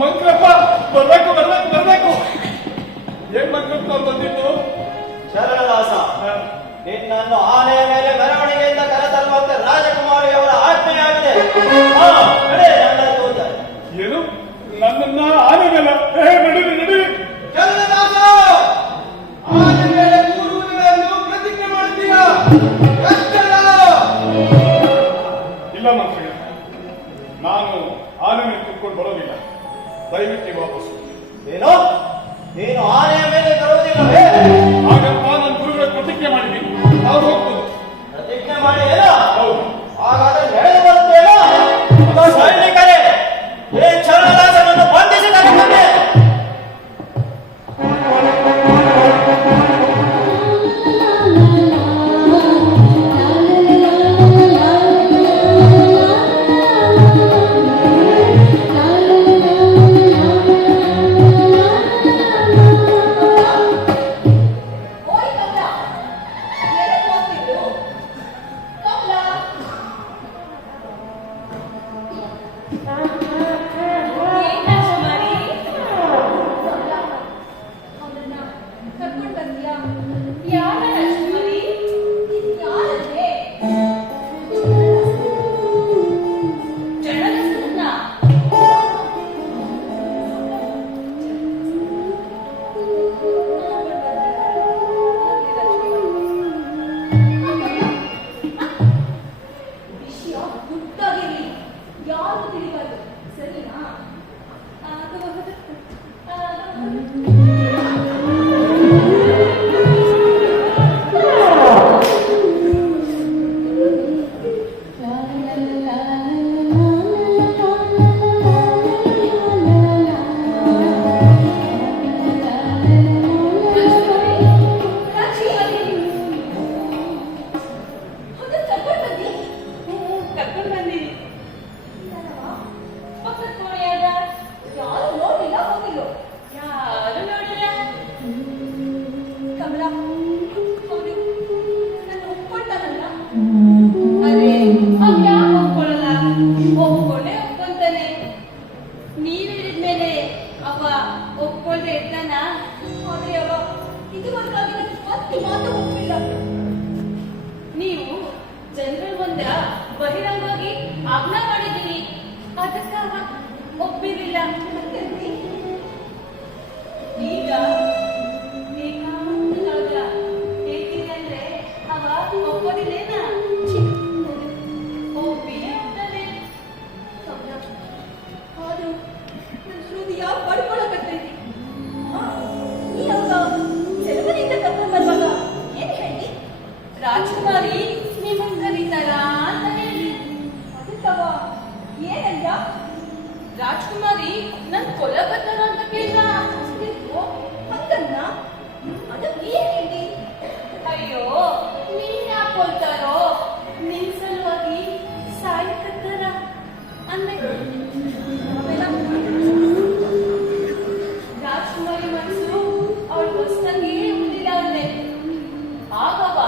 ಮಂಕ್ರಪ್ಪ ಬರ್ಬೇಕು ಬರ್ಬೇಕು ಬರ್ಬೇಕು. ಏನ್ ಮಂಕ್ರಪ್ಪ ಬಂದಿದ್ದು? ಶರಣದಾಸ, ನಿನ್ನನ್ನು ಆನೆಯ ಮೇಲೆ ಮೆರವಣಿಗೆಯಿಂದ ಕರೆತರುವಂತೆ ರಾಜಕುಮಾರಿಯವರ ಆಜ್ಞೆಯಾಗಿದೆ. ನಡೆ, ನನ್ನ ದೂತ. ಏನು, ನನ್ನನ್ನ ಆನೆ ಮೇಲೆ ನಡೀರಿ ನಡೀರಿ. ಶರಣದಾಸ, ಆನೆ ಮೇಲೆ ಕೂರುವುದೆಂದು ಪ್ರತಿಜ್ಞೆ ಮಾಡ್ತೀರಾ? ಕಷ್ಟದ. ಇಲ್ಲ ಮಂತ್ರಿ, ನಾನು ಆನೆ ಮೇಲೆ ಕೂತ್ಕೊಂಡು ಬರೋದಿಲ್ಲ. ದಯವಿಟ್ಟು ವಾಪಸ್ಸು. ಏನೋ ನೀನು ಆನೆಯ ಮೇಲೆ ಬರುವುದಿಲ್ಲವೇ? ಹಾಗಂತ ನನ್ನ ಗುರುಗಳ ಪ್ರತಿಜ್ಞೆ ಮಾಡಿದ್ದೀನಿ. ಅವ್ರು ಹೋಗ್ಬೋದು. ಪ್ರತಿಜ್ಞೆ ಮಾಡಿ ಏನೋ? ಹೌದು. ಹಾಗಾದ್ರೆ ನಡೆದು ಬರುತ್ತೇನೋ? ಸೈನಿಕರೇ, ಈ ಚರಣದಾಸನನ್ನು ಬಂಧಿಸಿ ತಗೊಂಡೆ. ಓಯ್ ಕಮಲ, ಎದಕ್ಕೆ ಹೋಗ್ತಿದ್ರು? ಕಮಲ, ಏನ್ ರಾಜಕುಮಾರಿ? ಕಮಲ, ಅವನನ್ನ ಕರ್ಕೊಂಡು ಬಂದ್ಯಾ? ಯಾರ ರಾಜಕುಮಾರಿ? ಇದು ಯಾರನ್ನೇ? ಚರಣದಾಸನನ್ನ? ವಿಷಯ ಗುಟ್ಟಾಗಿರ್ಲಿ, ಯಾರು ತಿಳಿಬಾರ್ದು, ಸರಿನಾ? ಆಗಬಹುದು. ಅವನು ನನ್ನ ಒಪ್ಕೊಳ್ತಾನಲ್ಲ. ಅರೆ ಅವ್ಯಾಕೆ ಒಪ್ಕೊಳ್ಳಲ್ಲ? ಒಪ್ಕೊಂಡೇ ಒಪ್ಕೊಂತಾನೆ. ನೀವ್ ಹೇಳಿದ್ಮೇಲೆ ಅವ ಒಪ್ಕೊಳ್ದೆ ಇರ್ತಾನ? ಆದ್ರೆ ಅವ ಇದುವರೆಗಾಗಿ ನನಗೆ ಒಂದು ಮಾತು ಒಪ್ಪಿಲ್ಲ. ನೀವು ಜನರ ಮುಂದ ಬಹಿರಂಗವಾಗಿ ಆಜ್ಞಾ ಮಾಡಿದ್ದೀರಿ, ಅದಕ್ಕ ಅವ ಒಪ್ಪಿರಲಿಲ್ಲ. ಈಗ ಏಕಾಂತದಾಗ ಹೇಳ್ತೀನಿ ಅಂದ್ರೆ ಅವ ಒಪ್ಪೋದಿಲ್ಲೇನ? ಒಪ್ಪಿಯೇ ಒಪ್ತಾನೆ. ಆದ್ರೂ ನನ್ನ ಹೃದಯ ಬಡ್ಕೊಳಕತ್ತೈತಿ. ನೀ ಅವಾಗ ಸೆಲವನಿಂದ ಕರ್ಕೊಂಡ್ ಬರುವಾಗ ಏನ್ ಹೇಳಿ? ರಾಜಕುಮಾರಿ ನಿಮ್ಮನ್ ಕರೀತಾರ ಅಂತ ಹೇಳಿ. ಅದಕ್ಕವ ಏನಂದ? ರಾಜಕುಮಾರಿ ನನ್ ಕೊಲ್ಲಕತ್ತಾರ ಅಂತ ಕೇಳ್ದ. ಹಂಗನ್ನ ಅದಕ್ಕೆ ಏನ್ ಹೇಳಿ? ಅಯ್ಯೋ ನೀನ್ ಯಾಕೆ ಕೊಲ್ತಾರೋ, ನಿನ್ ಸಲುವಾಗಿ ಸಾಯ್ಕತ್ತಾರ ಅಂದೆ. ರಾಜಕುಮಾರಿ ಮನಸ್ಸು ಅವಳ ಹೊಸಂಗೆ ಉಳಿದ ಅಂದೆ. ಆಗವ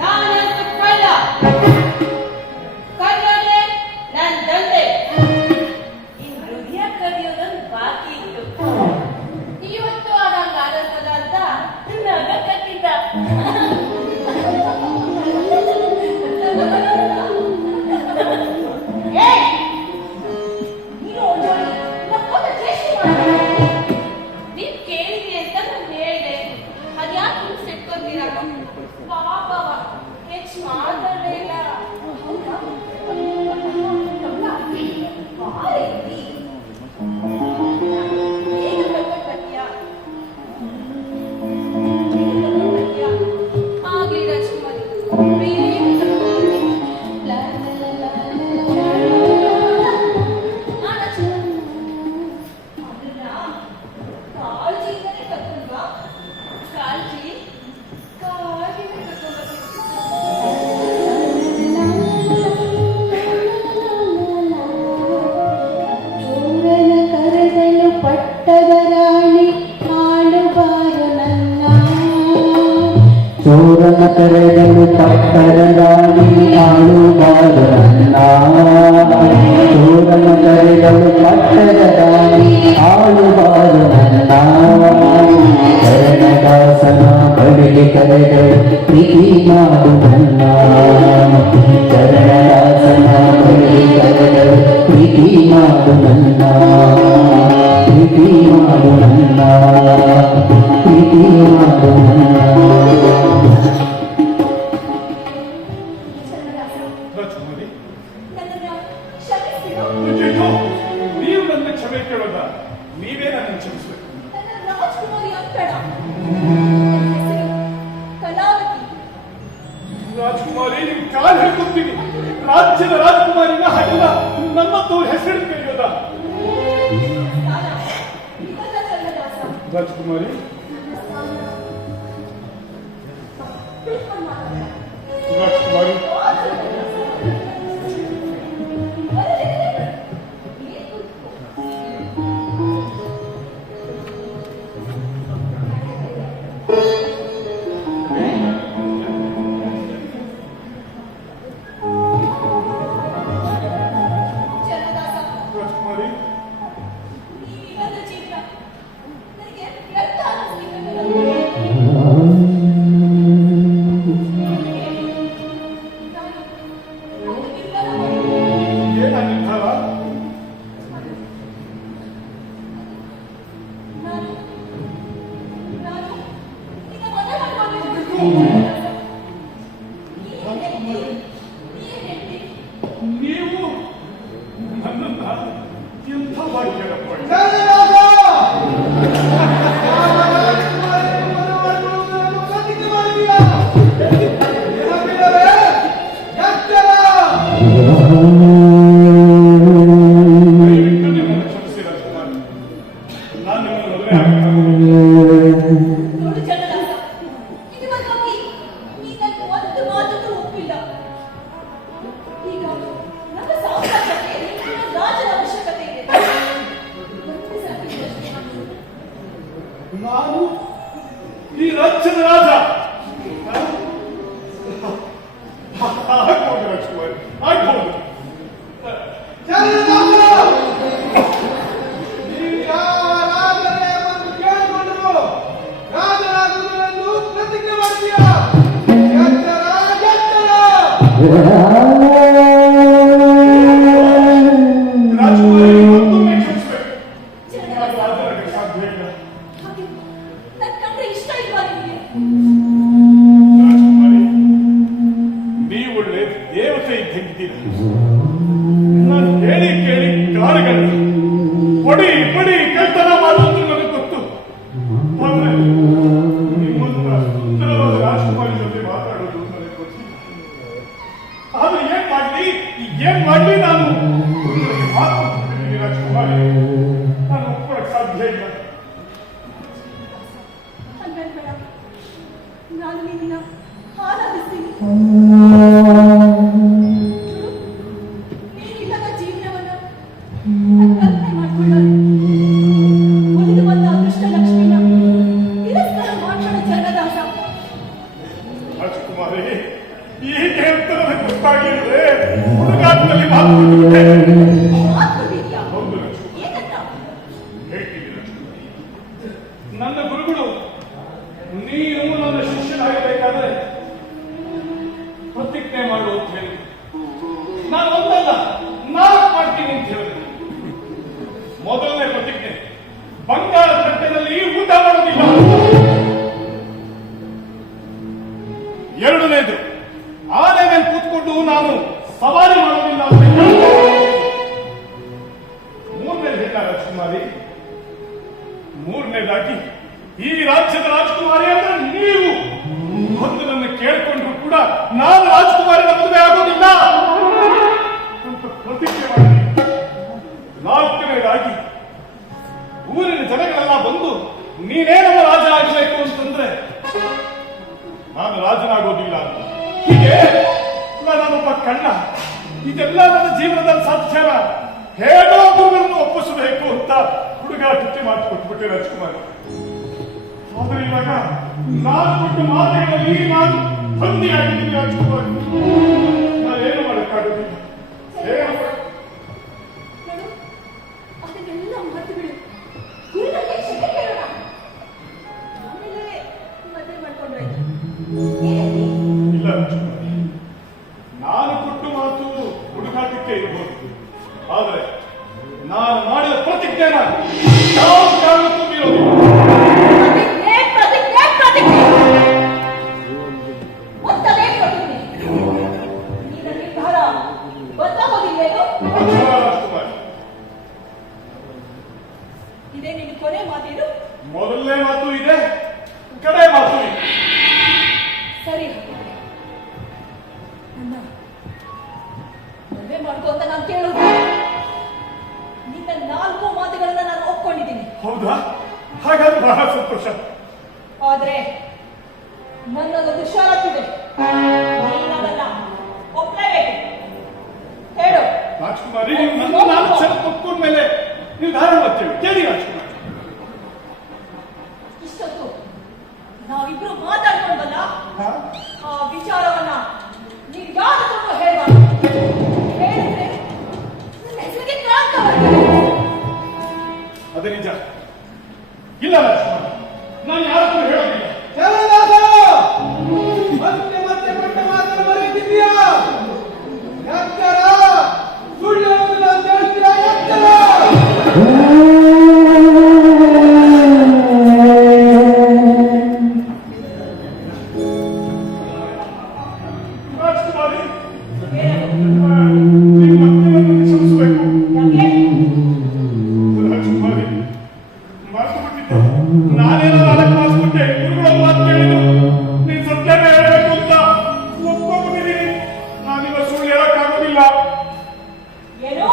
ನಾನಂತೂ ಕಳ್ಳ, ಕಳ್ಳನೆ ನನ್ ತಂದೆ. ಇನ್ ಹೃದಯ ಕದಿಯೋದೊಂದು ಬಾಕಿ ಇತ್ತು. ಇವತ್ತು ಆದಂಗ ಆಗತ್ತದ ಅಂತ ನಗಕತ್ತಿದ್ದ. ಏಯ್! ನೀನು ಅವಳೋಳಿ ನಕ್ಕೊಂಡ ಚೇಷ್ಟೆ ಮಾಡ್ತೀನಿ. ನೀವ್ ಕೇಳಿದ್ರಿ ಅಂತ ನಾನು ಹೇಳ್ದೆ. ಅದ್ಯಾಕೆ ನೀವು ಸಿಟ್ಕೊಂತೀರ? ಪಾಪವ ಹೆಚ್ಚು ಮಾತಾಡಲೇ ಇಲ್ಲ. ಹೌದಾ? ಬಾಳ ಐತಿ. ಬೇಗ ಕರ್ಕೊಂಡ್ ಬರ್ತೀಯಾ? ಆಗ್ಲಿ ರಾಜಕುಮಾರಿ, ಬೇಗ ಕರ್ಕೊಂಡು ಬನ್ನಿ. ಲಾ ಲಾ ಲಾ ಲಾ ಲಾ ಲಾ. ಆ ರಾಜಕುಮಾರಿ, ಅದನ್ನ ಕಾಳಜಿಯಿಂದಲೇ ಕರ್ಕೊಂಡ್ ಬಾ. ಕಾಳಜಿಯಿಂದ ಕರ್ಕೊಂಡು ಚೂರನ ಕರೆದಲು ಪಟ್ಟದ ರಾಣಿ ಆಳುಬಾರು ನನ್ನ. ಚೋರನ ಕರೆದಲು ಪಟ್ಟದ ರಾಣಿ ಆಳುಬಾರು ನನ್ನ. ಚೋರನ ಕರೆದಲು ಪಟ್ಟದ ರಾಣಿ ಆಳುಬಾರು ನನ್ನ. ಚರಣದಾಸನ ಬಳಿಗೆ ಕರೆದಳು ಪ್ರೀತಿ ಮಾಡು ನನ್ನ. ಚರಣದಾಸನ ಬಳಿಗೆ ಕರೆದಳು ಪ್ರೀತಿ ಮಾಡು ನನ್ನ. ಪ್ರೀತಿ ಮಾಡು ನನ್ನ. ಪ್ರೀತಿ ಮಾಡು ನನ್ನ. ಚಂದ್ರದಾಸ, ರಾಜಕುಮಾರಿ, ನನ್ನನ್ನ ಕ್ಷಮಿಸ್ಬಿಡು. ಅಯ್ಯಯ್ಯೋ, ನೀವು ನನ್ನ ಕ್ಷಮೆ ಕೇಳೋದ? ನೀವೇ ನನ್ನ ಕ್ಷಮಿಸ್ಬೇಕು. ನನ್ನ ರಾಜ್ಕುಮಾರಿ ಅಂಬೇಡ. ನನ್ನ ಹೆಸರು ಕಲಾವತಿ. ರಾಜಕುಮಾರಿ, ನೀವು ಕಾಲು ಹಿಡ್ಕೊತೀನಿ. ರಾಜ್ಯದ ರಾಜಕುಮಾರಿನ ಹಾಗೆಲ್ಲ ನನ್ನಂತೂ ಹೆಸರು ಕರೆಯೋದ? ಸ್ಥಾನ ಇದಲ್ಲ ಚಂದ್ರದಾಸ. ರಾಜಕುಮಾರಿ, ನನ್ನ ಸ್ಥಾನ ತಿಳ್ಕೊಂಡ್ ಮಾತಾಡ. ರಾಜಕುಮಾರಿ, ರಾಜಕುಮಾರಿ, ನೀವಿಲ್ಲದ ಜೀವನ ನನಗೆ ವ್ಯರ್ಥ ಅನ್ನಿಸ್ಲಿಕ್ಕತ್ತದ. ನಾನು ನಿರ್ಧಾರ ಮಾಡಿದೆ. ಏನ ನಿರ್ಧಾರ? ನಾನು ನಿನ್ನ ಮದುವೆ ಮಾಡ್ಕೊಳ್ಬೇಕು. ನೀನ್ ಹೇಳ್ತಿ? ನೀವು ನನ್ನನ್ನ ಎಂಥ ಭಾಗ್ಯದ ಪಡೆ. ದಯವಿಟ್ಟು ನಿಮ್ಮನ್ನು ಕ್ಷಮಿಸಿ ರಾಜಕುಮಾರಿ. ನಾನು ನಿಮ್ಮನ್ನು ಮದುವೆ ಆಗ್ತೇನೆ. ನೋಡು ಚಂದ್ರದಾಸ, ಇದುವರೆಗಾಗಿ ನೀ ನನ್ನ ಒಂದು ಮಾತನ್ನು ಒಪ್ಪಿಲ್ಲ. ಈಗ ನಮ್ಮ ಸಾಮ್ರಾಜ್ಯಕ್ಕೆ ನಿನ್ನ ರಾಜನ ಅವಶ್ಯಕತೆ ಇದೆ. ಒಂದು ಸತಿ ಯೋಚನೆ ಮಾಡು. ನಾನು ಈ ರಾಜ್ಯದ ರಾಜ. ಆಗ್ಬೋದು ರಾಜ್ಕುಮಾರಿ, ಆಗ್ಬೋದು. ನೀವು ಯಾವ ರಾಜರೇ ಬಂದು ಕೇಳಿಕೊಂಡ್ರು ರಾಜನಾಗುವುದೆಂದು ಪ್ರತಿಜ್ಞೆ ಮಾಡ್ತೀಯಾ? ಎಚ್ಚರ, ಎಚ್ಚರ! ರಾಜ್ಕುಮಾರಿ ಮತ್ತೊಮ್ಮೆ ಕ್ಷಮಿಸಬೇಕು. ಜನರ ರಾಜನಿಗೆ ಸಾಧ್ಯ ಇಲ್ಲ. ಹಾಗೆ ನನ್ ಕಂಡ್ರೆ ಇಷ್ಟ ಇಲ್ವಾ ನಿಮಗೆ? ರಾಜ್ಕುಮಾರಿ, ನೀವು ಒಳ್ಳೆ ದೇವತೆ ಇದ್ದಂಗಿದ್ದೀರ. ನಾನು ಹೇಳಿ ಕೇಳಿ ಕಾಲಗಳು ಪಡಿ ಪಡಿ ಕಳ್ತನ ಮಾಡುವುದು ನನಗೆ ಗೊತ್ತು. ಆದ್ರೆ ನಿಮ್ಮಂತ ಸುಂದರವಾದ ರಾಜ್ಕುಮಾರಿ ಜೊತೆ ಮಾತಾಡೋದು ನನಗೆ ಗೊತ್ತಿಲ್ಲ. ಆದ್ರೆ ಏನ್ ಮಾಡ್ಲಿ ನಾನು ನನಗೆ ಮಾತು ಕೊಟ್ಟಿದ್ದೀನಿ ರಾಜ್ಕುಮಾರಿ. ನಾನು ಒಪ್ಕೊಳಕ್ ಸಾಧ್ಯ ಇಲ್ಲ. ಹಂಗನ್ಬೇಡ, ನಾನು ನಿನ್ನ ಆರಾಧಿಸ್ತೀನಿ. ನೀನಿಲ್ಲದ ಜೀವನವನ್ನ ನಾನ್ ಕಲ್ಪನೆ ಮಾಡ್ಕೊಳ್ಳಾರೆ. ಒಲಿದು ಬಂದ ಅದೃಷ್ಟ ಲಕ್ಷ್ಮಿನ ತಿರಸ್ಕಾರ ಮಾಡ್ಕೊಳ್ಳೋ ಜಗದಾಶ. ರಾಜ್ಕುಮಾರಿ, ಹೀಗೆ ಅಂತ ನನಗೆ ಗೊತ್ತಾಗಿದ್ರೆ ಹುಡುಗಾಟದಲ್ಲಿ ಮಾತು ಕೊಟ್ಟಿದ್ದೆ. ಮಾತುಕತೆಯಾ? ಹೌದು ರಾಜ್ಕುಮಾರಿ, ಏನಂತ? ಹೇಳ್ತೀನಿ ರಾಜ್ಕುಮಾರಿ. ನನ್ನ ಗುರುಗಳು ನೀನು ನನ್ನ ಶಿಷ್ಯನಾಗಬೇಕಾದ್ರೆ ಪ್ರತಿಜ್ಞೆ ಮಾಡು ಅಂತ ಹೇಳಿ ನಾನು ಒಂದಲ್ಲ 4 ಮಾಡ್ತೀನಿ ಅಂತ ಹೇಳಿದೆ. ಮೊದಲನೇ ಪ್ರತಿಜ್ಞೆ, ಬಂಗಾರ ತಟ್ಟೆನಲ್ಲಿ ಊಟ ಮಾಡೋದಿಲ್ಲ. ಎರಡನೇದು, ಆನೆ ಮೇಲೆ ಕೂತ್ಕೊಂಡು ನಾನು ಸವಾರಿ ಮಾಡೋದಿಲ್ಲ ಅಂತ ಹೇಳಿದೆ. ಮೂರನೇದು ಹೇಳ ರಾಜ್ಕುಮಾರಿ, ಮೂರನೇದಾಗಿ ಈ ರಾಜ್ಯದ ರಾಜ್ಕುಮಾರಿ ಅಂದ್ರೆ ನೀವು ಒಂದು ನನ್ನ ಕೇಳಿಕೊಂಡ್ರು ಕೂಡ ನಾನು ರಾಜ್ಕುಮಾರಿನ ಮದುವೆ ಆಗೋದಿಲ್ಲ ಅಂತ ಪ್ರತಿಜ್ಞೆ ಮಾಡಿ. ನಾಲ್ಕನೇದಾಗಿ ಊರಿನ ಜನಗಳೆಲ್ಲ ಬಂದು ನೀನೇ ನಮ್ಮ ರಾಜ ಆಗಬೇಕು ಅಂತಂದ್ರೆ ನಾನು ರಾಜನಾಗೋದಿಲ್ಲ ಅಂತ. ಹೀಗೆ ನಾನೊಬ್ಬ ಕಣ್ಣ, ಇದೆಲ್ಲ ನನ್ನ ಜೀವನದಲ್ಲಿ ಸಾಧ್ಯನ ಹೇಗೋ ಗುರುಗಳನ್ನು ಒಪ್ಪಿಸಬೇಕು ಅಂತ ಹುಡುಗಾಟಕ್ಕೆ ಮಾತು ಕೊಟ್ಬಿಟ್ಟೆ ರಾಜ್ಕುಮಾರಿ. ಆದ್ರೆ ಇವಾಗ ನಾನು ಕೊಟ್ಟ ಮಾತುಗಳಲ್ಲಿ ನಾನು ಬಂದಿಯಾಗಿದ್ದೀನಿ ರಾಜ್ಕುಮಾರಿ. ನಾನೇನು ಮಾಡಕ್ಕಾಗೋದಿಲ್ಲ. ಏನು ನೋಡು, ಅದನ್ನೆಲ್ಲ ಮರೆತು ಬಿಡು. ಗುರುಗಳಿಗೆ ಕ್ಷಮೆ ಕೇಳೋಣ. ಆಮೇಲೆ ಮದುವೆ ಮಾಡ್ಕೊಂಡ್ರಾಯ್ತು. ಏನಂತಿ? ಇಲ್ಲ ರಾಜ್ಕುಮಾರಿ, ನಾನು ಕೊಟ್ಟ ಮಾತು ಹುಡುಗಾಟಕ್ಕೆ ಇರಬಹುದು. ಆದ್ರೆ ನಾನು ಮಾಡಿದ ಪ್ರತಿಜ್ಞೆನ ಯಾವ ಕಾರಣಕ್ಕೂ ಮೀರೋದಿಲ್ಲ. ಪ್ರತಿಜ್ಞೆ. ಮೊದಲೇ ಪ್ರತಿಜ್ಞೆ. ನಿನ್ನ ನಿರ್ಧಾರ ಬದಲಾಗೋದಿಲ್ವೇನು? ಅಥವಾ ರಾಜ್ಕುಮಾರಿ, ಇದೇ ನಿನ್ನ ಕೊನೆ ಮಾತೇನು? ಮೊದಲನೇ ಮಾತು ಇದೆ, ಕಡೆ ಮಾತು ಇದೆ. ಸರಿ, ನನ್ನ ಮದುವೆ ಮಾಡ್ಕೋ ಅಂತ ನಾನು ಕೇಳೋದು. ನಿನ್ನ 4 ಮಾತುಗಳನ್ನ ನಾನು ಒಪ್ಕೊಂಡಿದ್ದೀನಿ. ಹೌದಾ? ಹಾಗಾದ್ರೆ ಬಹಳ ಸಂತೋಷ. ಆದ್ರೆ ನನ್ನದೊಂದು ಷರತ್ತಿದೆ. ನೀನದನ್ನ ಒಪ್ಪಲೇಬೇಕು. ಹೇಳು. ರಾಜ್ಕುಮಾರಿ, ನೀವು ನನ್ನ 4 ಷರತ್ತು ಒಪ್ಕೊಂಡ್ಮೇಲೆ ನಿರ್ಧಾರ ಮಾಡ್ತೇವೆ. ಕೇಳಿ ರಾಜ್ಕುಮಾರಿ. ಇಷ್ಟೊತ್ತು ನಾವಿಬ್ರು ಮಾತಾಡ್ಕೊಂಡ್ವಲ್ಲ, ಆ ವಿಚಾರವನ್ನ ನೀನು ಯಾರತ್ರನೂ ಹೇಳ್ಬಾರ್ದು. ಹೇಳಿದ್ರೆ ನನ್ನ ಹೆಸರಿಗೆ ಕ್ರಾಂತ ಬರ್ತದೆ. ಅದೇ ನಿಜ. ಇಲ್ಲ ರಾಜ್ಕುಮಾರಿ, ನಾನು ಯಾರನ್ನು ಹೇಳೋದಿಲ್ಲ. ಚಲದಾಸ! ಮತ್ತೆ ಮತ್ತೆ ಕೊಟ್ಟ ಮಾತನ್ನು ಮರೆತಿದ್ದೀಯಾ? ಎಚ್ಚರ! ಸುಳ್ಳು ಹೇಳುವುದಿಲ್ಲ ಅಂತ ಹೇಳ್ತೀರಾ? ಎಚ್ಚರ! ರಾಜ್ಕುಮಾರಿ, ನಿಮ್ಮ ಅತ್ತೆಯನ್ನು ಕ್ಷಮಿಸಬೇಕು. ಯಾಕೆ? ರಾಜ್ಕುಮಾರಿ, ಮರೆತು ಬಿಟ್ಟಿದ್ದೆ. ನಾನೇನೋ 4 ಮಾತು ಕೊಟ್ಟೆ, ಗುರುಗಳ ಮಾತು ಕೇಳಿದ್ರು. ನೀನು ಸತ್ಯನೇ ಹೇಳಬೇಕು ಅಂತ ಒಪ್ಕೊಂಡ್ಬಿಟ್ಟಿದ್ದೀನಿ. ನಾನಿವ ಸುಳ್ಳು ಹೇಳಕ್ಕಾಗೋದಿಲ್ಲ. ಏನು?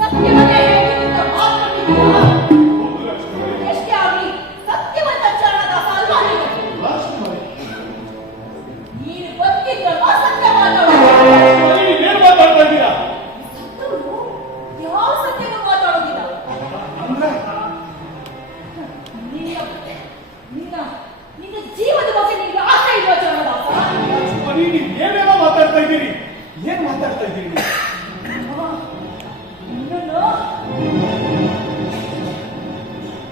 ಸತ್ಯವನ್ನೇ ಹೇಳಿದ್ದ ಮಾತನಾಡಿದ್ದೀಯಾ? ಹೌದು ರಾಜ್ಕುಮಾರಿ. ಎಷ್ಟೇ ಆಗಲಿ ಸತ್ಯವಂತ ಚರಣದಾಸ ಅಲ್ವಾ ನೀನು? ರಾಜ್ಕುಮಾರಿ, ನೀನು ಗೊತ್ತಿದ್ರಲ್ವಾ ಸತ್ಯ ಮಾತಾಡೋದು? ರಾಜ್ಕುಮಾರಿ, ನೀವೇನು ಮಾತಾಡ್ತಾ ಇದ್ದೀರಾ? ಸತ್ತವರು ಯಾವ ಸತ್ಯನೂ ಮಾತಾಡೋದಿಲ್ಲ. ಅಂದ್ರೆ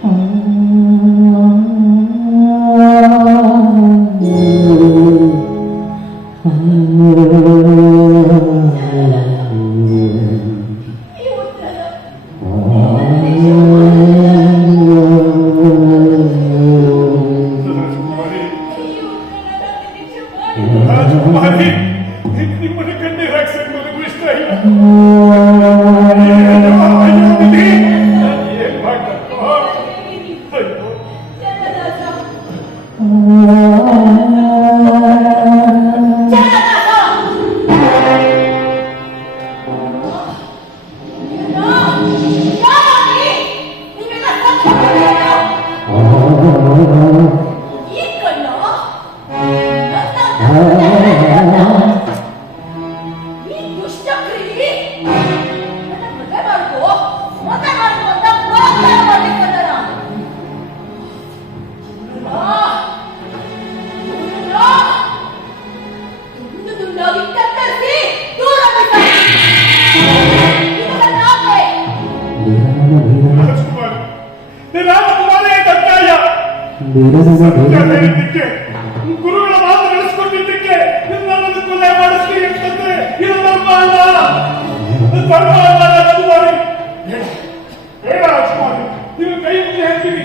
ಈ ಉತ್ತರ ರಾಜಕುಮಾರಿ, ಈ ಉತ್ತರ ನನಗೆ ನಿಜ ಮಾಡಿ. ರಾಜಕುಮಾರಿ, ನಿಮ್ಮನ್ನು ಕಣ್ಣೀರು ಹಾಕ್ಸಕ್ಕೆ ನನಗೂ ಇಷ್ಟ ಇಲ್ಲ. ಅಯ್ಯೋ, ನಿಧಿ, ನಾನು ಏನ್ ಮಾಡ್ಬೇಕು? ಅಯ್ಯೋ, ಜಗನ್ನಾಥ, ಈ ಕಣ್ಣು ಈ ದುಷ್ಟಕ್ರಿಯೆ ನನ್ನ ಮದುವೆ ಮಾಡ್ಕೋ ಅಂತ ವಾಗ್ದಾನ ಮಾಡ್ಲಿಕ್ಕೆ ಬಂದನ. ತುಂಡು ತುಂಡಾಗಿ ಕತ್ತರಿಸಿ ದೂರ ಬಿಟ್ಟು ಇವನ ಆಸೆ. ರಾಜಕುಮಾರಿ, ರಾಜಕುಮಾರಿ ಕಟ್ಟಾಯ ಹೇಳಿದ್ದಕ್ಕೆ, ಗುರುಗಳ ಮಾತು ನಡೆಸಿಕೊಂಡಿದ್ದಕ್ಕೆ ನನ್ನನ್ನು ಕೊಲೆ ಮಾಡಿಸ್ಲಿ ಅಂತಂದ್ರೆ ಇದು ಧರ್ಮ ಅಲ್ಲ, ಧರ್ಮ ಅಲ್ಲ ರಾಜಕುಮಾರಿ. ಬೇಡ ರಾಜಕುಮಾರಿ, ನೀವು ಕೈ ಮುಗಿ ಹೇಳ್ತೀವಿ.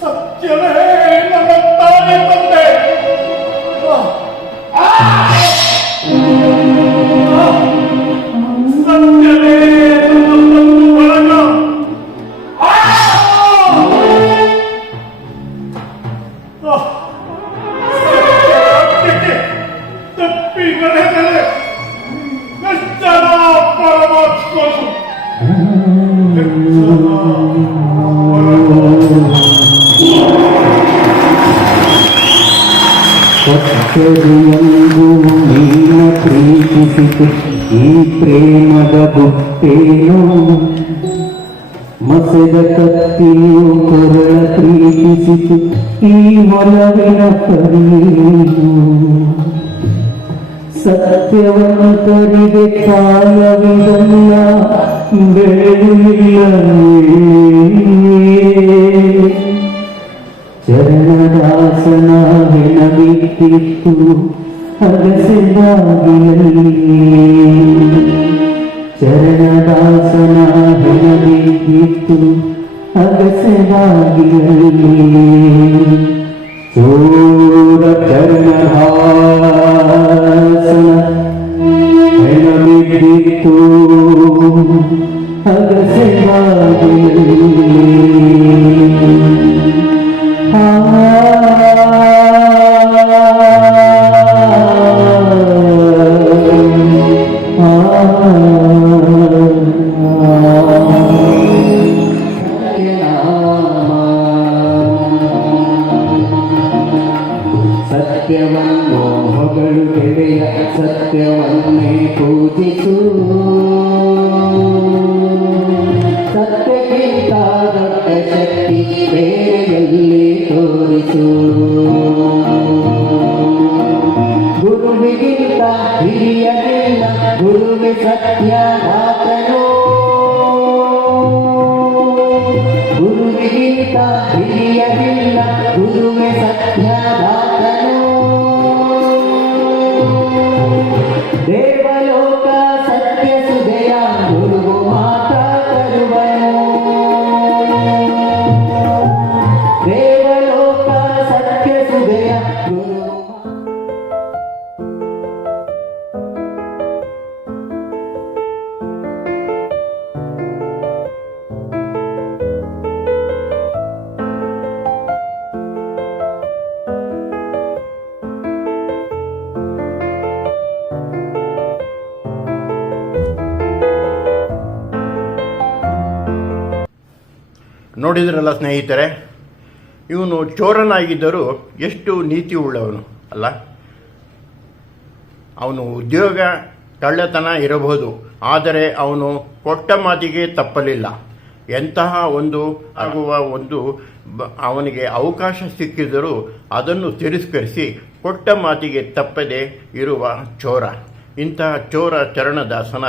ಸತ್ಯವೇ ನನ್ನ ತಾಯಿ ತಂದೆ. ಸತ್ಯವೇ ನನ್ನ ಬಂಧು ಬಳಗ. ತಪ್ಪಿ ನಡೆದರೆ ಕಷ್ಟದ ಪರಮಾತ್ಮನು. ಕೊಟ್ಟೆಯಂದು ನೀನ ಪ್ರೀತಿಸಿತು ಈ ಪ್ರೇಮದ ಬುಟ್ಟೇನೋ, ಮಸೆದ ಕತ್ತಿಯು ಕೊರಳ ಪ್ರೀತಿಸಿತು ಈ ಒಲವಿನ ಪರಿಯೇನು. ಸತ್ಯವಂತರಿಗೆ ಕಾಲವಿದಲ್ಲ ಬೆಳೆಯುವುದಿಲ್ಲ. ಚರಣದಾಸನ ಹೆಣಬಿಟ್ಟಿತ್ತು ಅಗಸೆದಾಗಿಯಲ್ಲಿ, ಚರಣದಾಸನ ಹೆಣಬಿಟ್ಟಿತ್ತು ಅಗಸೆದಾಗಿಯಲ್ಲಿ. ಚೋರ ಚರಣದಾಸನ ಹೆಣಬಿಟ್ಟಿತ್ತು ಅಗಸೆದಾಗಿಯಲ್ಲಿ. ಸತ್ಯವನ್ನು ಹೊಗಳು ಗೆಳೆಯ, ಸತ್ಯವನ್ನೇ ಪೂಜಿಸು. ಸತ್ಯಕ್ಕಿಂತ ದೊಡ್ಡ ಶಕ್ತಿ ಬೇರೆಯಲ್ಲಿ ತೋರಿಸು. ಗುರುವಿಗಿಂತ ಹಿರಿಯರಿಲ್ಲ, ಗುರುವೆ ಸತ್ಯದಾತನು. ಗುರುವಿಗಿಂತ ಹಿರಿಯರಿಲ್ಲ, ಗುರುವೆ ಸತ್ಯದಾತನು. ದೇವಲೋಕ ಸತ್ಯ ಸುದಯ ಗುರು ಮಾತಾ ತರುವನು. ನೋಡಿದ್ರಲ್ಲ ಸ್ನೇಹಿತರೆ, ಇವನು ಚೋರನಾಗಿದ್ದರೂ ಎಷ್ಟು ನೀತಿ ಉಳ್ಳವನು ಅಲ್ಲ. ಅವನು ಉದ್ಯೋಗ ಕಳ್ಳತನ ಇರಬಹುದು, ಆದರೆ ಅವನು ಕೊಟ್ಟ ಮಾತಿಗೆ ತಪ್ಪಲಿಲ್ಲ. ಎಂತಹ ಅವನಿಗೆ ಅವಕಾಶ ಸಿಕ್ಕಿದರೂ ಅದನ್ನು ತಿರಸ್ಕರಿಸಿ ಕೊಟ್ಟ ಮಾತಿಗೆ ತಪ್ಪದೆ ಇರುವ ಚೋರ. ಇಂತಹ ಚೋರ ಚರಣದಾಸನ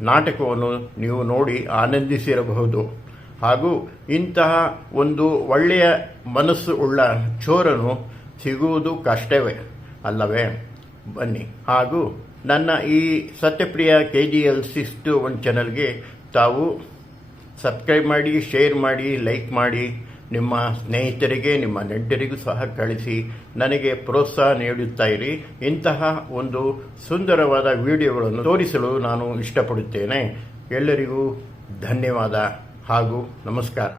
ನಾಟಕವನ್ನು ನೀವು ನೋಡಿ ಆನಂದಿಸಿರಬಹುದು. ಹಾಗೂ ಇಂತಹ ಒಂದು ಒಳ್ಳೆಯ ಮನಸ್ಸು ಉಳ್ಳ ಚೋರನು ಸಿಗುವುದು ಕಷ್ಟವೇ ಅಲ್ಲವೇ? ಬನ್ನಿ. ಹಾಗೂ ನನ್ನ ಈ ಸತ್ಯಪ್ರಿಯ KGL 621 ಚಾನಲ್ಗೆ ತಾವು ಸಬ್ಸ್ಕ್ರೈಬ್ ಮಾಡಿ, ಶೇರ್ ಮಾಡಿ, ಲೈಕ್ ಮಾಡಿ, ನಿಮ್ಮ ಸ್ನೇಹಿತರಿಗೆ, ನಿಮ್ಮ ನೆಂಟರಿಗೂ ಸಹ ಕಳಿಸಿ ನನಗೆ ಪ್ರೋತ್ಸಾಹ ನೀಡುತ್ತಾ ಇರಿ. ಇಂತಹ ಒಂದು ಸುಂದರವಾದ ವಿಡಿಯೋಗಳನ್ನು ತೋರಿಸಲು ನಾನು ಇಷ್ಟಪಡುತ್ತೇನೆ. ಎಲ್ಲರಿಗೂ ಧನ್ಯವಾದ ಹಾಗೂ ನಮಸ್ಕಾರ.